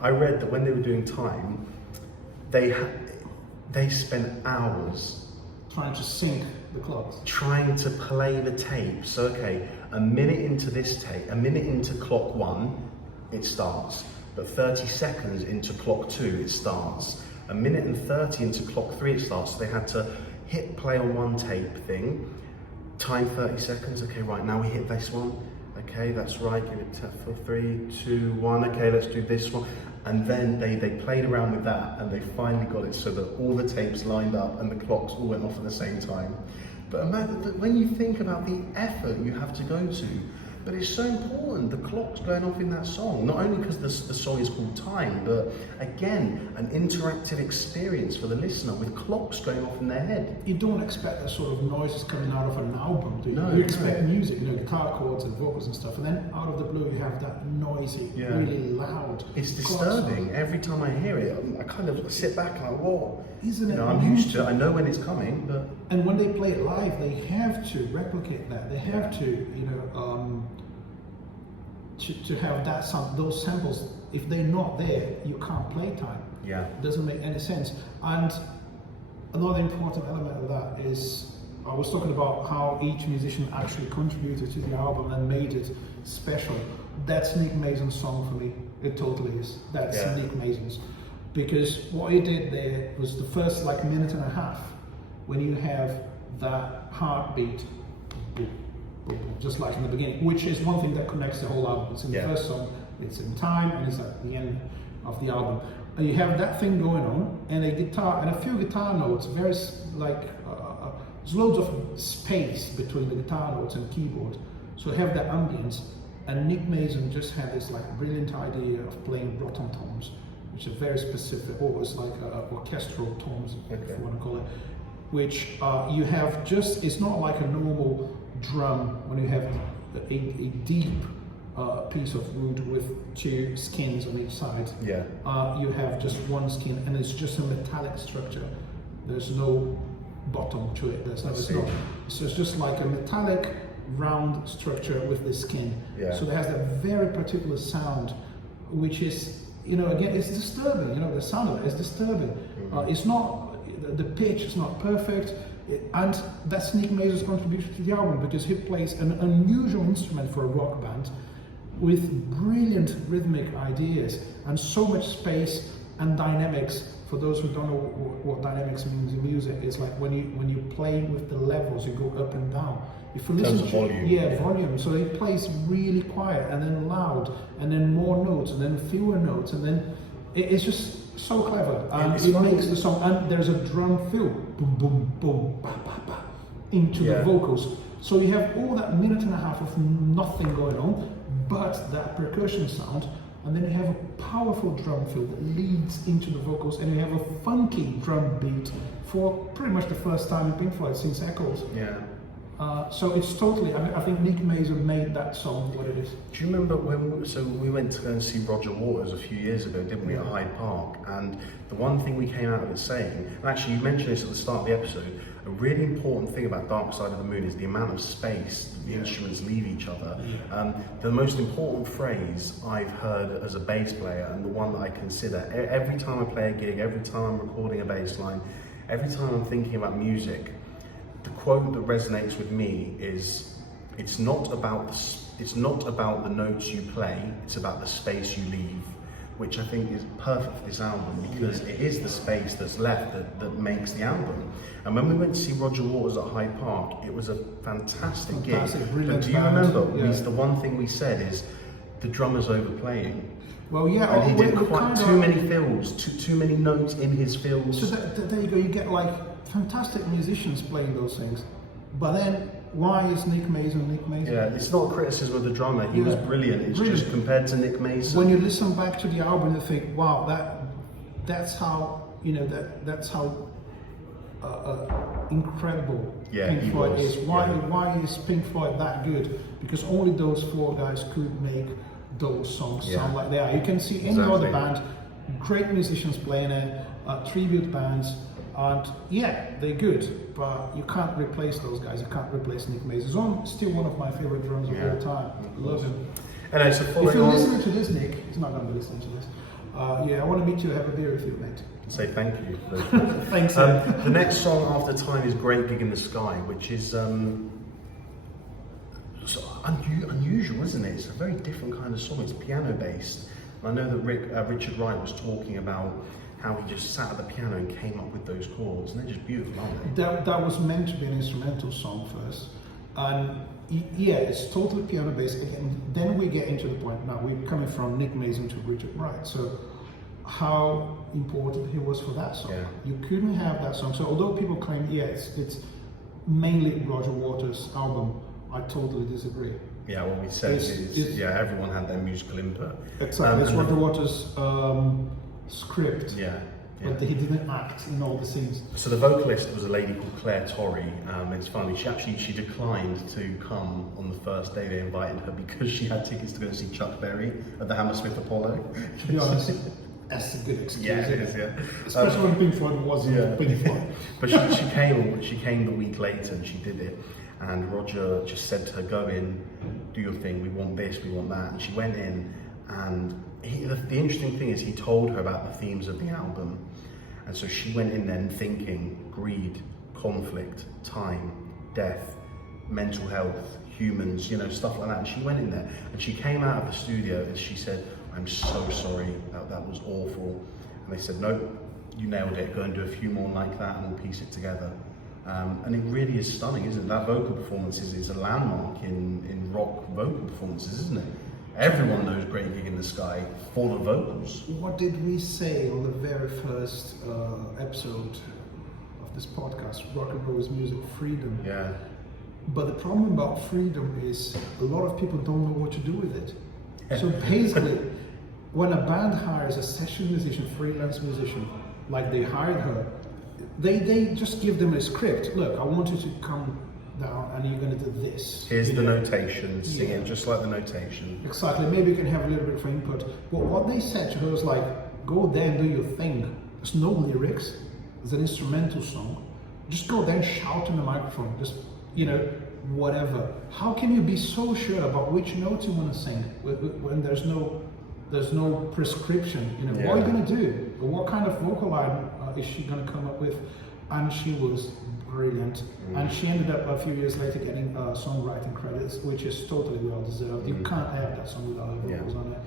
I read that when they were doing Time, they spent hours trying to sync the clocks, trying to play the tape. So okay, a minute into this tape, a minute into clock one, it starts. But 30 seconds into clock 2, it starts. A minute and 30 into clock 3, it starts. So they had to hit play on one tape thing, time 30 seconds. Okay, right, now we hit this one. Okay, that's right, give it for 3, 2, 1. Okay, let's do this one. And then they played around with that, and they finally got it so that all the tapes lined up and the clocks all went off at the same time. But imagine that when you think about the effort you have to go to, but it's so important, the clock's going off in that song, not only because the song is called Time, but again, an interactive experience for the listener with clocks going off in their head. You don't expect that sort of noises coming out of an album, do you? No, you expect music, guitar chords and vocals and stuff, and then out of the blue you have that noisy, really loud. It's disturbing. Every time I hear it, I kind of sit back and whoa. Isn't it? I'm used to it, I know when it's coming, but... And when they play it live, they have to replicate that. They have to, to have that those samples. If they're not there, you can't play Time. Yeah. It doesn't make any sense. And another important element of that is, I was talking about how each musician actually contributed to the album and made it special. That's Nick Mason's song for me. It totally is. That's Nick Mason's. Because what he did there was the first minute and a half, when you have that heartbeat, just like in the beginning, which is one thing that connects the whole album. It's in the first song, it's in Time, and it's at the end of the album. And you have that thing going on, and a guitar, and a few guitar notes, there's loads of space between the guitar notes and keyboard. So you have that ambience, and Nick Mason just had this brilliant idea of playing bottom tones, which are very specific, almost like orchestral tones, if you want to call it, which you have it's not like a normal drum when you have a deep piece of wood with 2 skins on each side. Yeah. You have just one skin, and it's just a metallic structure. There's no bottom to it. So it's just like a metallic round structure with the skin. Yeah. So it has that very particular sound, which is, again, it's disturbing. The sound of it is disturbing. Mm-hmm. It's not, the pitch is not perfect, and that's Nick Mason's contribution to the album, because he plays an unusual instrument for a rock band with brilliant rhythmic ideas and so much space and dynamics. For those who don't know what dynamics means in music, it's like when you play with the levels, you go up and down. If you listen to volume. Volume. So it plays really quiet and then loud and then more notes and then fewer notes, and then it's just so clever. And it makes the song, and there's a drum fill, boom, boom, boom, ba, ba, ba, into the vocals. So you have all that minute and a half of nothing going on, but that percussion sound, and then you have a powerful drum fill that leads into the vocals, and you have a funky drum beat for pretty much the first time in Pink Floyd since Echoes. Yeah. So it's totally, I think Nick Mason made that song what it is. Do you remember when we went to go and see Roger Waters a few years ago, didn't we, at Hyde Park? And the one thing we came out of it saying, and actually you mentioned this at the start of the episode, a really important thing about Dark Side of the Moon is the amount of space the instruments leave each other. The most important phrase I've heard as a bass player, and the one that I consider every time I play a gig, every time I'm recording a bass line, every time I'm thinking about music, the quote that resonates with me is, it's not about the notes you play, it's about the space you leave, which I think is perfect for this album, because it is the space that's left that makes the album. And when we went to see Roger Waters at Hyde Park, it was a fantastic gig. But do you remember, the one thing we said is, the drummer's overplaying. Well, yeah, and he did quite too many fills, too many notes in his fills. So there you go, you get fantastic musicians playing those things, but then why is Nick Mason Nick Mason? Yeah, it's not a criticism of the drummer, he was brilliant, it's just compared to Nick Mason. When you listen back to the album, you think, wow, that's how, that's how incredible Pink Floyd is. Why is Pink Floyd that good? Because only those 4 guys could make those songs sound like they are. You can see any other band, great musicians playing it, tribute bands, and they're good, but you can't replace those guys. You can't replace Nick Mason. He's still one of my favorite drummers of all time. Love him. And so if you're listening to this, Nick, he's not going to be listening to this. I want to meet you, have a beer with you, mate. Say thank you. Thanks. The next song after Time is Great Gig in the Sky, which is unusual, isn't it? It's a very different kind of song. It's piano based. I know that Richard Wright was talking about how he just sat at the piano and came up with those chords, and they're just beautiful, aren't they? That was meant to be an instrumental song first, and yeah, it's totally piano based. Again, then we get into the point now. We're coming from Nick Mason to Richard Wright, so how important he was for that song. Yeah. You couldn't have that song. So although people claim, yeah, it's mainly Roger Waters' album, I totally disagree. Yeah, what we said is, yeah, everyone had their musical input. Exactly, it's Roger Waters' script, Yeah. but he didn't act in all the scenes. So the vocalist was a lady called Claire Torrey. It's funny, she declined to come on the first day they invited her because she had tickets to go see Chuck Berry at the Hammersmith Apollo. To be honest, that's a good excuse. Yeah, it is, yeah. Especially when Pink Floyd wasn't Pink Floyd. But she came the week later and she did it. And Roger just said to her, go in, do your thing, we want this, we want that. And she went in, and the interesting thing is he told her about the themes of the album. And so she went in then thinking greed, conflict, time, death, mental health, humans, stuff like that. And she went in there and she came out of the studio and she said, I'm so sorry, that was awful. And they said, no, you nailed it, go and do a few more like that and we'll piece it together. And it really is stunning, isn't it? That vocal performance is a landmark in rock vocal performances, isn't it? Everyone knows Great Gig in the Sky for the vocals. What did we say on the very first episode of this podcast? Rock and roll is music, freedom. Yeah. But the problem about freedom is a lot of people don't know what to do with it. So basically, when a band hires a session musician, freelance musician, like they hired her, they just give them a script. Look, I want you to come down and you're going to do this. Here's the notation, sing it just like the notation. Exactly, maybe you can have a little bit of input. But what they said to her was like, go there and do your thing. There's no lyrics, it's an instrumental song. Just go there and shout in the microphone, just, whatever. How can you be so sure about which notes you want to sing when there's no prescription? What are you going to do? Or what kind of vocal line is she going to come up with? And she was brilliant. And she ended up a few years later getting songwriting credits, which is totally well deserved. You can't have that song without her vocals on it.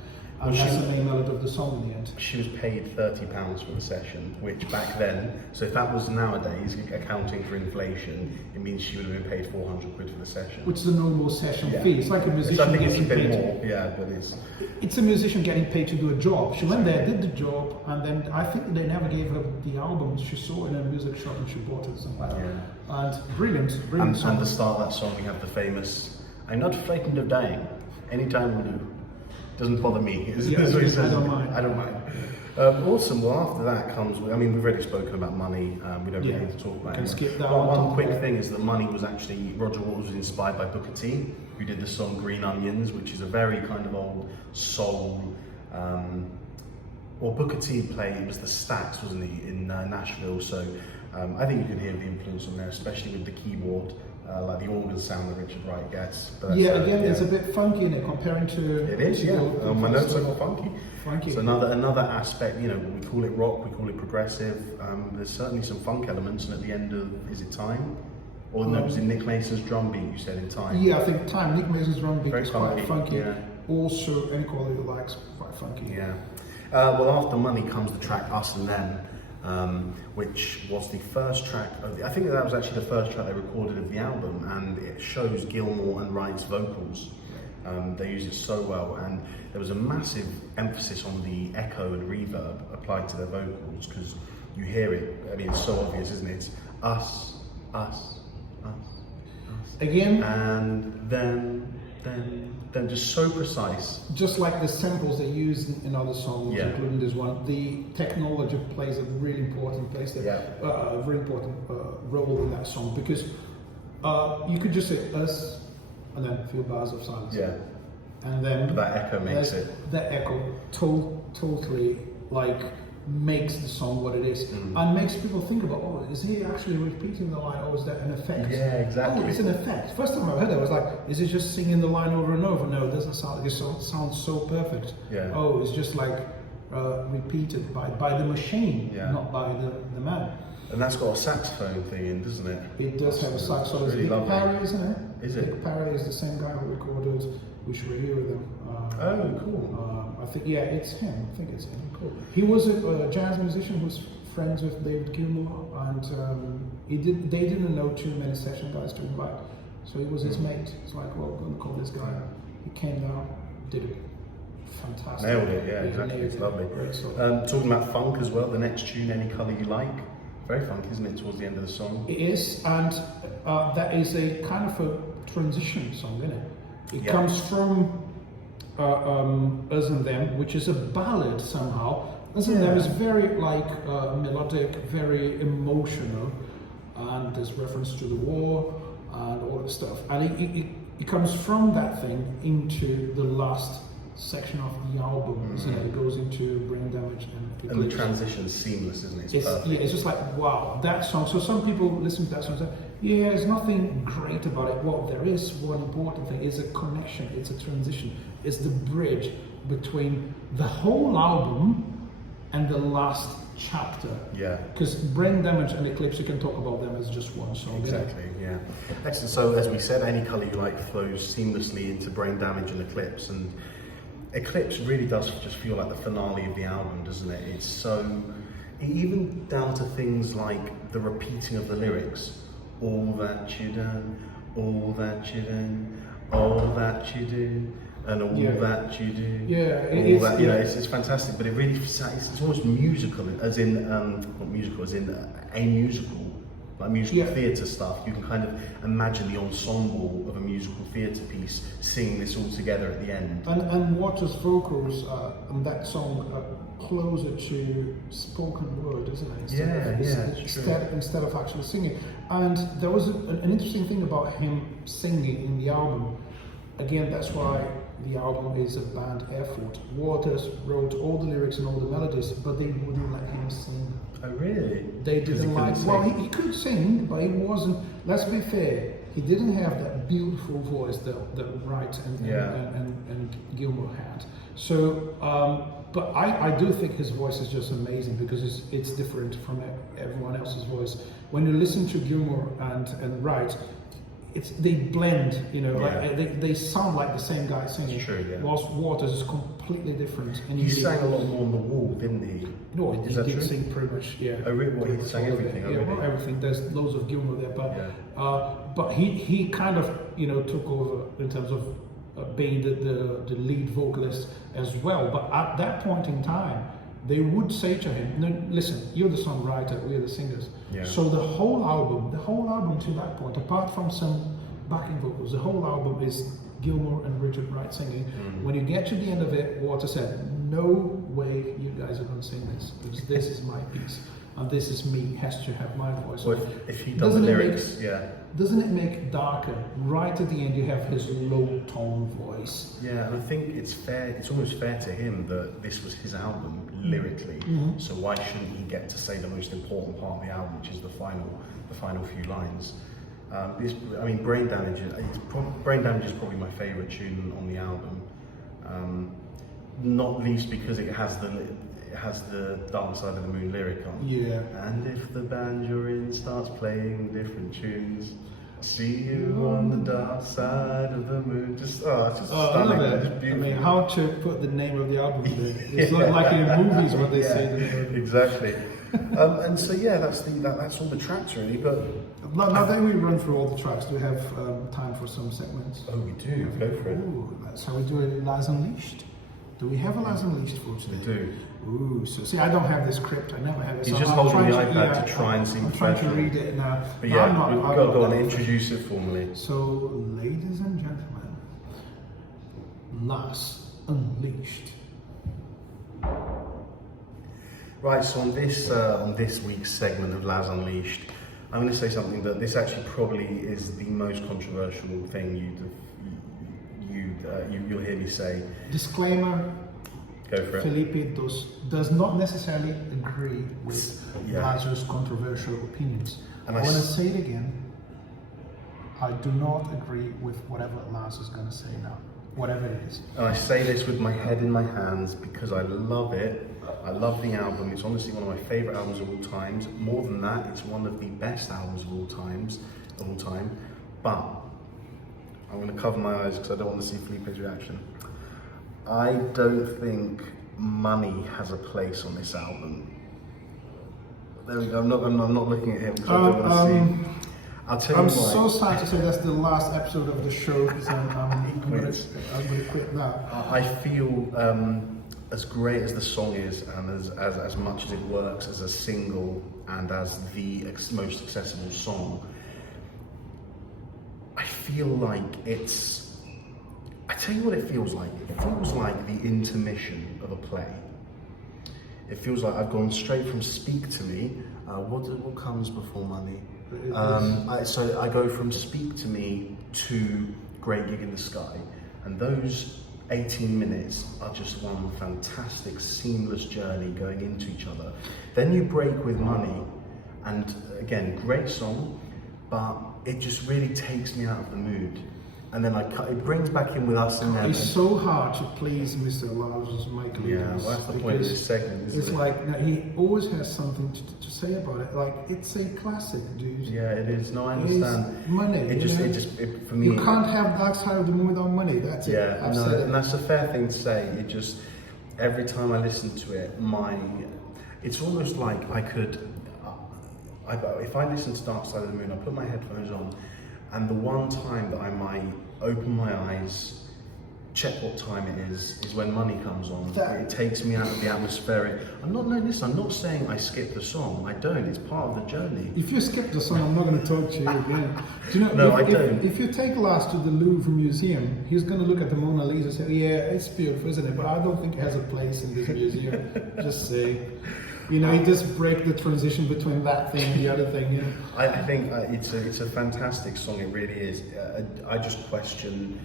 And that's the main melody of the song in the end. She was paid £30 for the session, which back then, so if that was nowadays, accounting for inflation, it means she would have been paid 400 quid for the session. Which is a normal session fee. It's like a musician I think it's a getting bit paid. more, yeah, but It's a musician getting paid to do a job. She went there, did the job, and then I think they never gave her the album. She saw it in a music shop and she bought it or something like that. And brilliant And song. at the start of that song, we have the famous, I'm not frightened of dying, anytime we do. Doesn't bother me. I don't mind. I don't mind. Awesome. Well, after that comes, we've already spoken about money. We don't really need to talk about it. Skip that One quick thing is that Money was actually, Roger Waters was inspired by Booker T, who did the song Green Onions, which is a very kind of old soul. Booker T played, it was the Stax, wasn't he, in Nashville. So I think you can hear the influence on there, especially with the keyboard. Like the organ sound that Richard Wright gets. But it's a bit funky in it comparing to. It is, my notes are more funky. Funky. So another aspect, we call it rock, we call it progressive. There's certainly some funk elements, and at the end of, is it Time? Or no, it was in Nick Mason's drum beat, you said in Time. Yeah, I think Time. Nick Mason's drum beat is quite funky. Yeah. Also, Any Quality of Life's quite funky. Yeah. Well, after Money comes the track Us and Them. Which was the first track I think that was actually the first track they recorded of the album, and it shows Gilmour and Wright's vocals. They use it so well, and there was a massive emphasis on the echo and reverb applied to their vocals, because you hear it, it's so obvious, isn't it? It's us, us, us, us. Again. And then just so precise. Just like the samples they use in other songs, including this one, the technology plays a really important really important role in that song, because you could just say us and then a few bars of silence. Yeah. And then but that echo makes it. That echo totally makes the song what it is, and makes people think about, is he actually repeating the line, or is that an effect? Yeah, exactly. Oh, it's an effect. First time I heard it, I was like, is he just singing the line over and over? No, it doesn't sound. It sounds so perfect. Yeah. Oh, it's just repeated by the machine, not by the man. And that's got a saxophone thing in, doesn't it? It does have a saxophone. It's really lovely. Parry, isn't it? Is it? Nick Perry is the same guy who recorded "We Should Hear Them." Oh, cool. I think it's him. I think it's him. Cool. He was a jazz musician who was friends with David Gilmour, and they didn't know too many session guys to invite, so he was his mate. It's like, well, we're gonna call this guy. He came down, did it fantastic. Nailed it, yeah, exactly. It's lovely. Talking about funk as well, the next tune, Any Colour You Like. Very funky, isn't it, towards the end of the song? It is, and that is a kind of a transition song, isn't it? It comes from Us and Them, which is a ballad somehow. Us and Them is very melodic, very emotional, and there's reference to the war and all that stuff. And it comes from that thing into the last section of the album, isn't it? It goes into Brain Damage and the transition's seamless, isn't it? It's perfect. Yeah, it's just like, wow, that song. So some people listen to that song and say, yeah, there's nothing great about it. Well, there is one important thing. It's a connection. It's a transition. It's the bridge between the whole album and the last chapter. Yeah. Because Brain Damage and Eclipse, you can talk about them as just one song. Exactly, yeah. Excellent. So as we said, Any Colour You Like flows seamlessly into Brain Damage and Eclipse, and Eclipse really does just feel like the finale of the album, doesn't it? It's so, even down to things like the repeating of the lyrics. All that you done, all that you done, all that you do, and all that you do. Yeah, all that, you know, it's fantastic, but it really, it's almost musical, as in, not musical, as in a musical. Like musical theatre stuff, you can kind of imagine the ensemble of a musical theatre piece singing this all together at the end. And Waters' vocals on that song are closer to spoken word, isn't it? Instead of actually singing. And there was an interesting thing about him singing in the album. Again, that's why the album is a band effort. Waters wrote all the lyrics and all the melodies, but they wouldn't let him sing. Oh, really? They didn't like. Well, he could sing, but he wasn't. Let's be fair. He didn't have that beautiful voice that Wright and Gilmour had. So, but I do think his voice is just amazing because it's different from everyone else's voice. When you listen to Gilmour and Wright, they blend, you know, like they sound like the same guy singing. True, yeah. Whilst Waters is completely different. And he sang a lot more on The Wall, didn't he? No, he did sing pretty much, yeah. Oh, really? Well, he sang everything. Not everything. There's loads of Gilmour there, but he kind of, you know, took over in terms of being the lead vocalist as well. But at that point in time, they would say to him, "No, listen, you're the songwriter, we're the singers." Yeah. So the whole album to that point, apart from some backing vocals, the whole album is Gilmour and Richard Wright singing. When you get to the end of it, Waters said, "No way you guys are going to sing this, because this is my piece, and this is me, has to have my voice." Well, if he does the lyrics, doesn't it make darker? Right at the end, you have his low tone voice. Yeah, and I think it's fair. It's almost fair to him that this was his album lyrically. So why shouldn't he get to say the most important part of the album, which is the final few lines? I mean, Brain Damage. Brain Damage is probably my favourite tune on the album. Not least because it has the Dark Side of the Moon lyric on. Yeah. And if the band you're in starts playing different tunes, see you on the dark side of the moon. It's just stunning. It's beautiful. I mean, how to put the name of the album there? It's not like in movies when they say the name. Exactly. And so that's all the tracks really. But now that we run through all the tracks, do we have time for some segments? Oh, we do. Go for it. Ooh, that's how we do it in Laz Unleashed. Do we have a Laz Unleashed for today? We do. Ooh, so see, I don't have this script. I never have it. He's so just I'm holding the trying iPad to try and see. I'm trying to read it now. But yeah, go on, introduce it formally. So, ladies and gentlemen, Laz Unleashed. Right, so on this week's segment of Laz Unleashed, I'm going to say something that this actually probably is the most controversial thing you'll hear me say. Disclaimer. Go for it. Felipe does not necessarily agree with Laz's controversial opinions. And I want to say it again. I do not agree with whatever Laz is going to say now, whatever it is. And I say this with my head in my hands because I love it. I love the album. It's honestly one of my favourite albums of all times. More than that, it's one of the best albums of all time. But I'm going to cover my eyes because I don't want to see Felipe's reaction. I don't think money has a place on this album. There we go. I'm not looking at him because I don't want to see. I'll tell you I'm why. so sad to say that's the last episode of the show. So I'm going to quit now. I feel as great as the song is, and as much as it works as a single and as the most accessible song, I feel like it's. I tell you what it feels like. It feels like the intermission of a play. It feels like I've gone straight from Speak to Me. What comes before money? So I go from Speak to Me to Great Gig in the Sky, and those 18 minutes are just one fantastic seamless journey going into each other. Then you break with Money, and again, great song, but it just really takes me out of the mood. And then it brings back in with Us in Heaven. It's so hard to please Mr. Laz Michael. Yeah, well, that's the point of this segment, isn't it's it? like, no, he always has something to say about it. Like, it's a classic, dude. Yeah, it is. No, I understand. It's money. For me. You can't have Dark Side of the Moon without money. That's it. Yeah, and that's a fair thing to say. It just, every time I listen to it, it's almost like I could, if I listen to Dark Side of the Moon, I put my headphones on, and the one time that I might open my eyes, check what time it is when Money comes on. It takes me out of the atmospheric. I'm not saying I skip the song. I don't. It's part of the journey. If you skip the song, I'm not going to talk to you again. Do you know? No, I don't. If you take Laz to the Louvre Museum, he's going to look at the Mona Lisa and say, "Yeah, it's beautiful, isn't it? But I don't think it has a place in this museum." Just say. You just break the transition between that thing and the other thing. I think it's a fantastic song. It really is. I just question.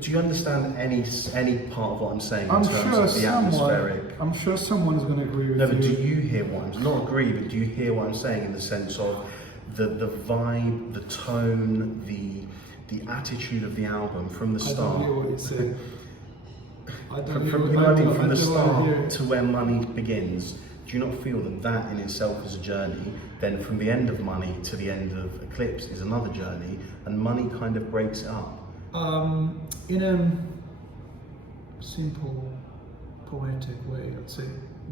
Do you understand any part of what I'm saying in terms of the atmospheric? I'm sure someone is going to agree with you. No, but do you hear what I'm not agree? But do you hear what I'm saying in the sense of the vibe, the tone, the attitude of the album from the start? I don't hear what you're saying. From the start to where Money begins, do you not feel that in itself is a journey? Then from the end of Money to the end of Eclipse is another journey, and Money kind of breaks it up. In a simple, poetic way, I'd say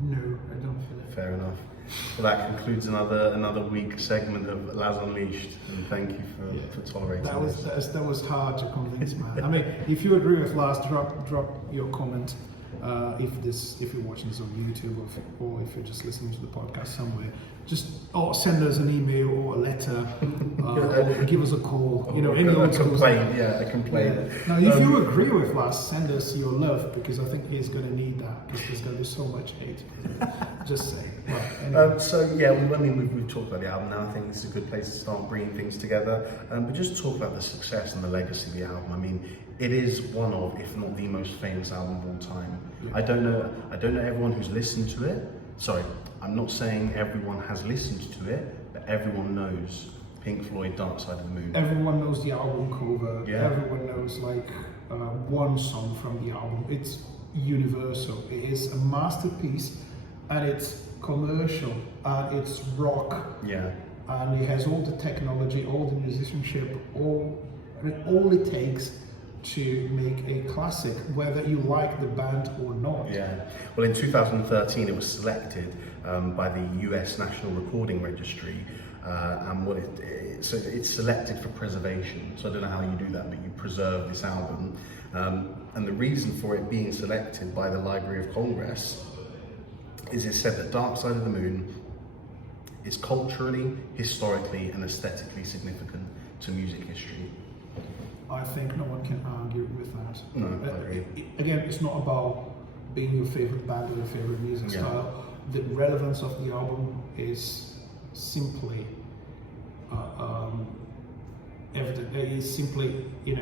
no, I don't feel it. Fair enough. Well, that concludes another week segment of Laz Unleashed, and thank you for tolerating this. That was hard to convince, man. I mean, if you agree with Laz, drop your comment. If you're watching this on YouTube or if you're just listening to the podcast somewhere, just send us an email or a letter, or give us a call. A complaint. Yeah, a complaint. Yeah. Now, if you agree with Laz, send us your love, because I think he's going to need that, because there's going to be so much hate. Just say. Well, anyway. We've talked about the album now. I think this is a good place to start bringing things together. But just talk about the success and the legacy of the album. I mean, it is one of, if not the most famous album of all time. Yeah. I don't know everyone who's listened to it. Sorry, I'm not saying everyone has listened to it, but everyone knows Pink Floyd, Dark Side of the Moon. Everyone knows the album cover. Yeah. Everyone knows one song from the album. It's universal. It is a masterpiece, and it's commercial, and it's rock. Yeah. And it has all the technology, all the musicianship, all it takes to make a classic, whether you like the band or not. Yeah. Well, in 2013, it was selected by the US National Recording Registry, and it's selected for preservation. So I don't know how you do that, but you preserve this album. And the reason for it being selected by the Library of Congress is it said that Dark Side of the Moon is culturally, historically, and aesthetically significant to music history. I think no one can argue with that. No, I agree. Again, it's not about being your favorite band or your favorite music style. The relevance of the album is simply evident. It is simply, you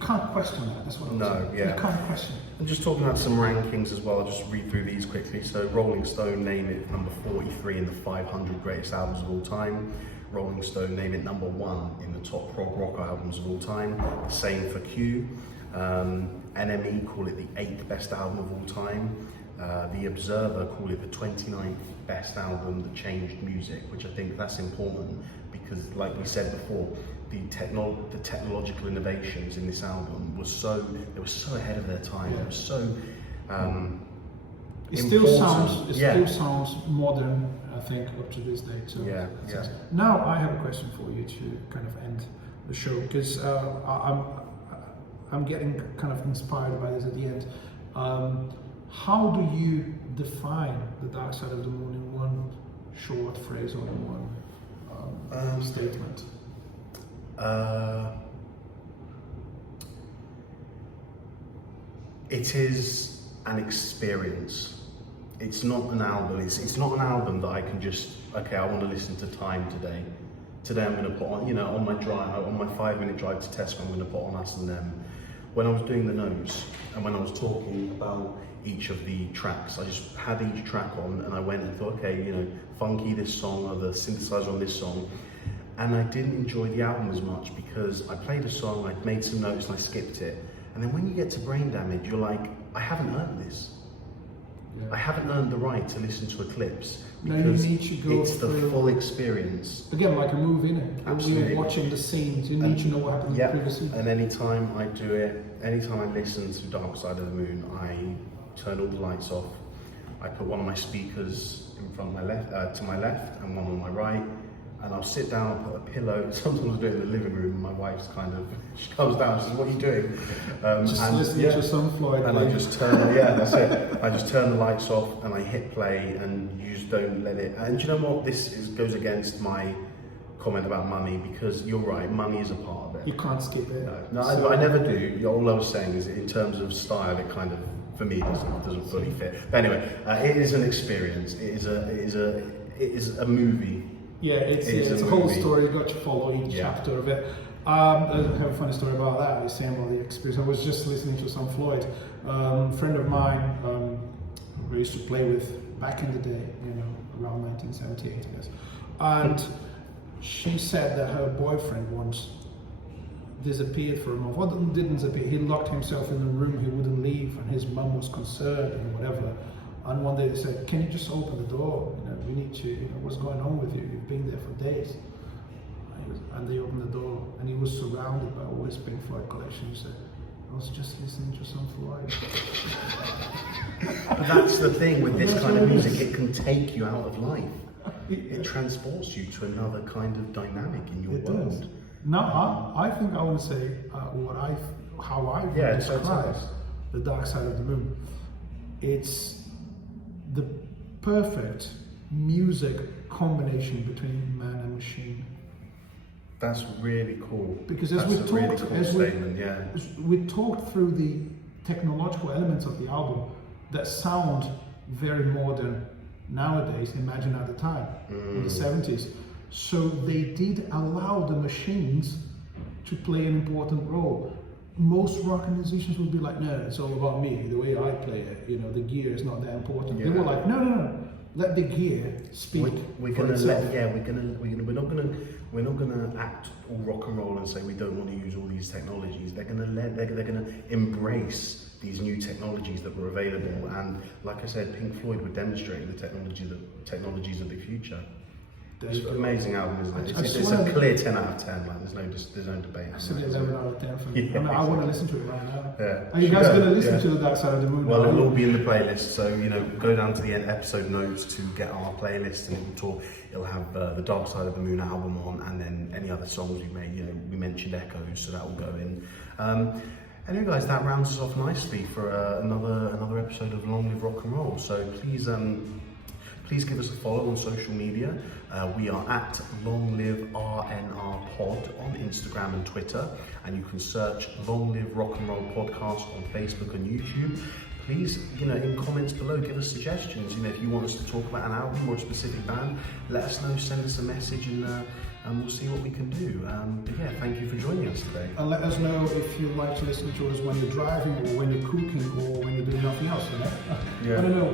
can't question that. That's what I'm saying. Yeah. You can't question it. I'm just talking about some rankings as well. I'll just read through these quickly. So Rolling Stone name it number 43 in the 500 greatest albums of all time. Rolling Stone name it number 1 in the top prog rock albums of all time. The same for Q. NME call it the 8th best album of all time. The Observer call it the 29th best album that changed music, which I think that's important because, like we said before, the technological innovations in this album were so ahead of their time. It was so it important. still sounds modern, I think, up to this day. So yeah. now I have a question for you to kind of end the show, because I'm getting kind of inspired by this at the end. How do you define the dark side of the moon in one short phrase or in one statement? It is an experience. It's not an album. It's not an album that I can just, okay, I want to listen to Time today. Today I'm going to put on, on my 5-minute drive to Tesco, I'm going to put on Us and Them. When I was doing the notes and when I was talking about each of the tracks, I just had each track on and I went and thought, okay, funky this song or the synthesizer on this song. And I didn't enjoy the album as much because I played a song, I made some notes and I skipped it. And then when you get to Brain Damage, you're like, I haven't earned this. I haven't earned the right to listen to Eclipse because you need to go it's the full experience. Again, like a movie, innit? Absolutely. You're watching the scenes, you need to know what happened in the previous scene. And anytime I do it, anytime I listen to Dark Side of the Moon, I turn all the lights off. I put one of my speakers in front of my left, to my left, and one on my right. And I'll sit down, I'll put a pillow. Sometimes I do it in the living room, and my wife's she comes down, she says, "What are you doing?" Just listening to some Floyd. And I just turn, that's it. I just turn the lights off and I hit play, and you just don't let it. And do you know what? Goes against my comment about money, because you're right, money is a part of it. You can't skip it. No, I never do. All I was saying is, in terms of style, it kind of, for me, doesn't fully fit. But anyway, it is an experience. It is a movie. Yeah, it's a whole story. You got to follow each chapter of it. I have a funny story about that. I was saying about the experience. I was just listening to some Floyd. A friend of mine who I used to play with back in the day, around 1978, I guess. And she said that her boyfriend once disappeared for a month. Well, didn't disappear. He locked himself in a room. He wouldn't leave, and his mum was concerned and whatever. And one day they said, "Can you just open the door? We need to, what's going on with you? You've been there for days." And they opened the door, and he was surrounded by all his Pink Floyd collection. He said, "I was just listening to some Floyd." That's the thing with this kind of music, it can take you out of life. It transports you to another kind of dynamic in your world. Does. Now, I think I want to say how I would describe the Dark Side of the Moon. It's the perfect music combination between man and machine. That's really cool. Because as we talked through the technological elements of the album that sound very modern nowadays, imagine at the time, in the 70s. So they did allow the machines to play an important role. Most rock musicians would be like, "No, it's all about me, the way I play it. The gear is not that important." They were like, "No, let the gear speak." We're not gonna act all rock and roll and say we don't want to use all these technologies. They're gonna embrace these new technologies that were available. And like I said, Pink Floyd were demonstrating the technologies of the future. It's an amazing album, isn't it? It's a clear 10 out of 10. Like there's no debate. I said 11 out of 10 for me. I want to listen to it right now. Yeah. Are you guys going to listen to the Dark Side of the Moon? Well, it will all be in the playlist. So go down to the episode notes to get our playlist, and it'll have the Dark Side of the Moon album on, and then any other songs we made. We mentioned Echoes, so that will go in. Anyway, guys, that rounds us off nicely for another episode of Long Live Rock and Roll. So please give us a follow on social media. We are at Long Live RNR Pod on Instagram and Twitter, and you can search Long Live Rock and Roll Podcast on Facebook and YouTube. Please, in comments below, give us suggestions. If you want us to talk about an album or a specific band, let us know, send us a message, and we'll see what we can do. But yeah, thank you for joining us today. And let us know if you like to listen to us when you're driving, or when you're cooking, or when you're doing nothing else. I don't know,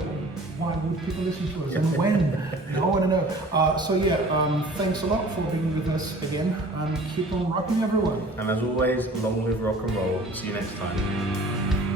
why would people listen to us, and when? I want to know. Thanks a lot for being with us again, and keep on rocking, everyone. And as always, long live rock and roll. See you next time.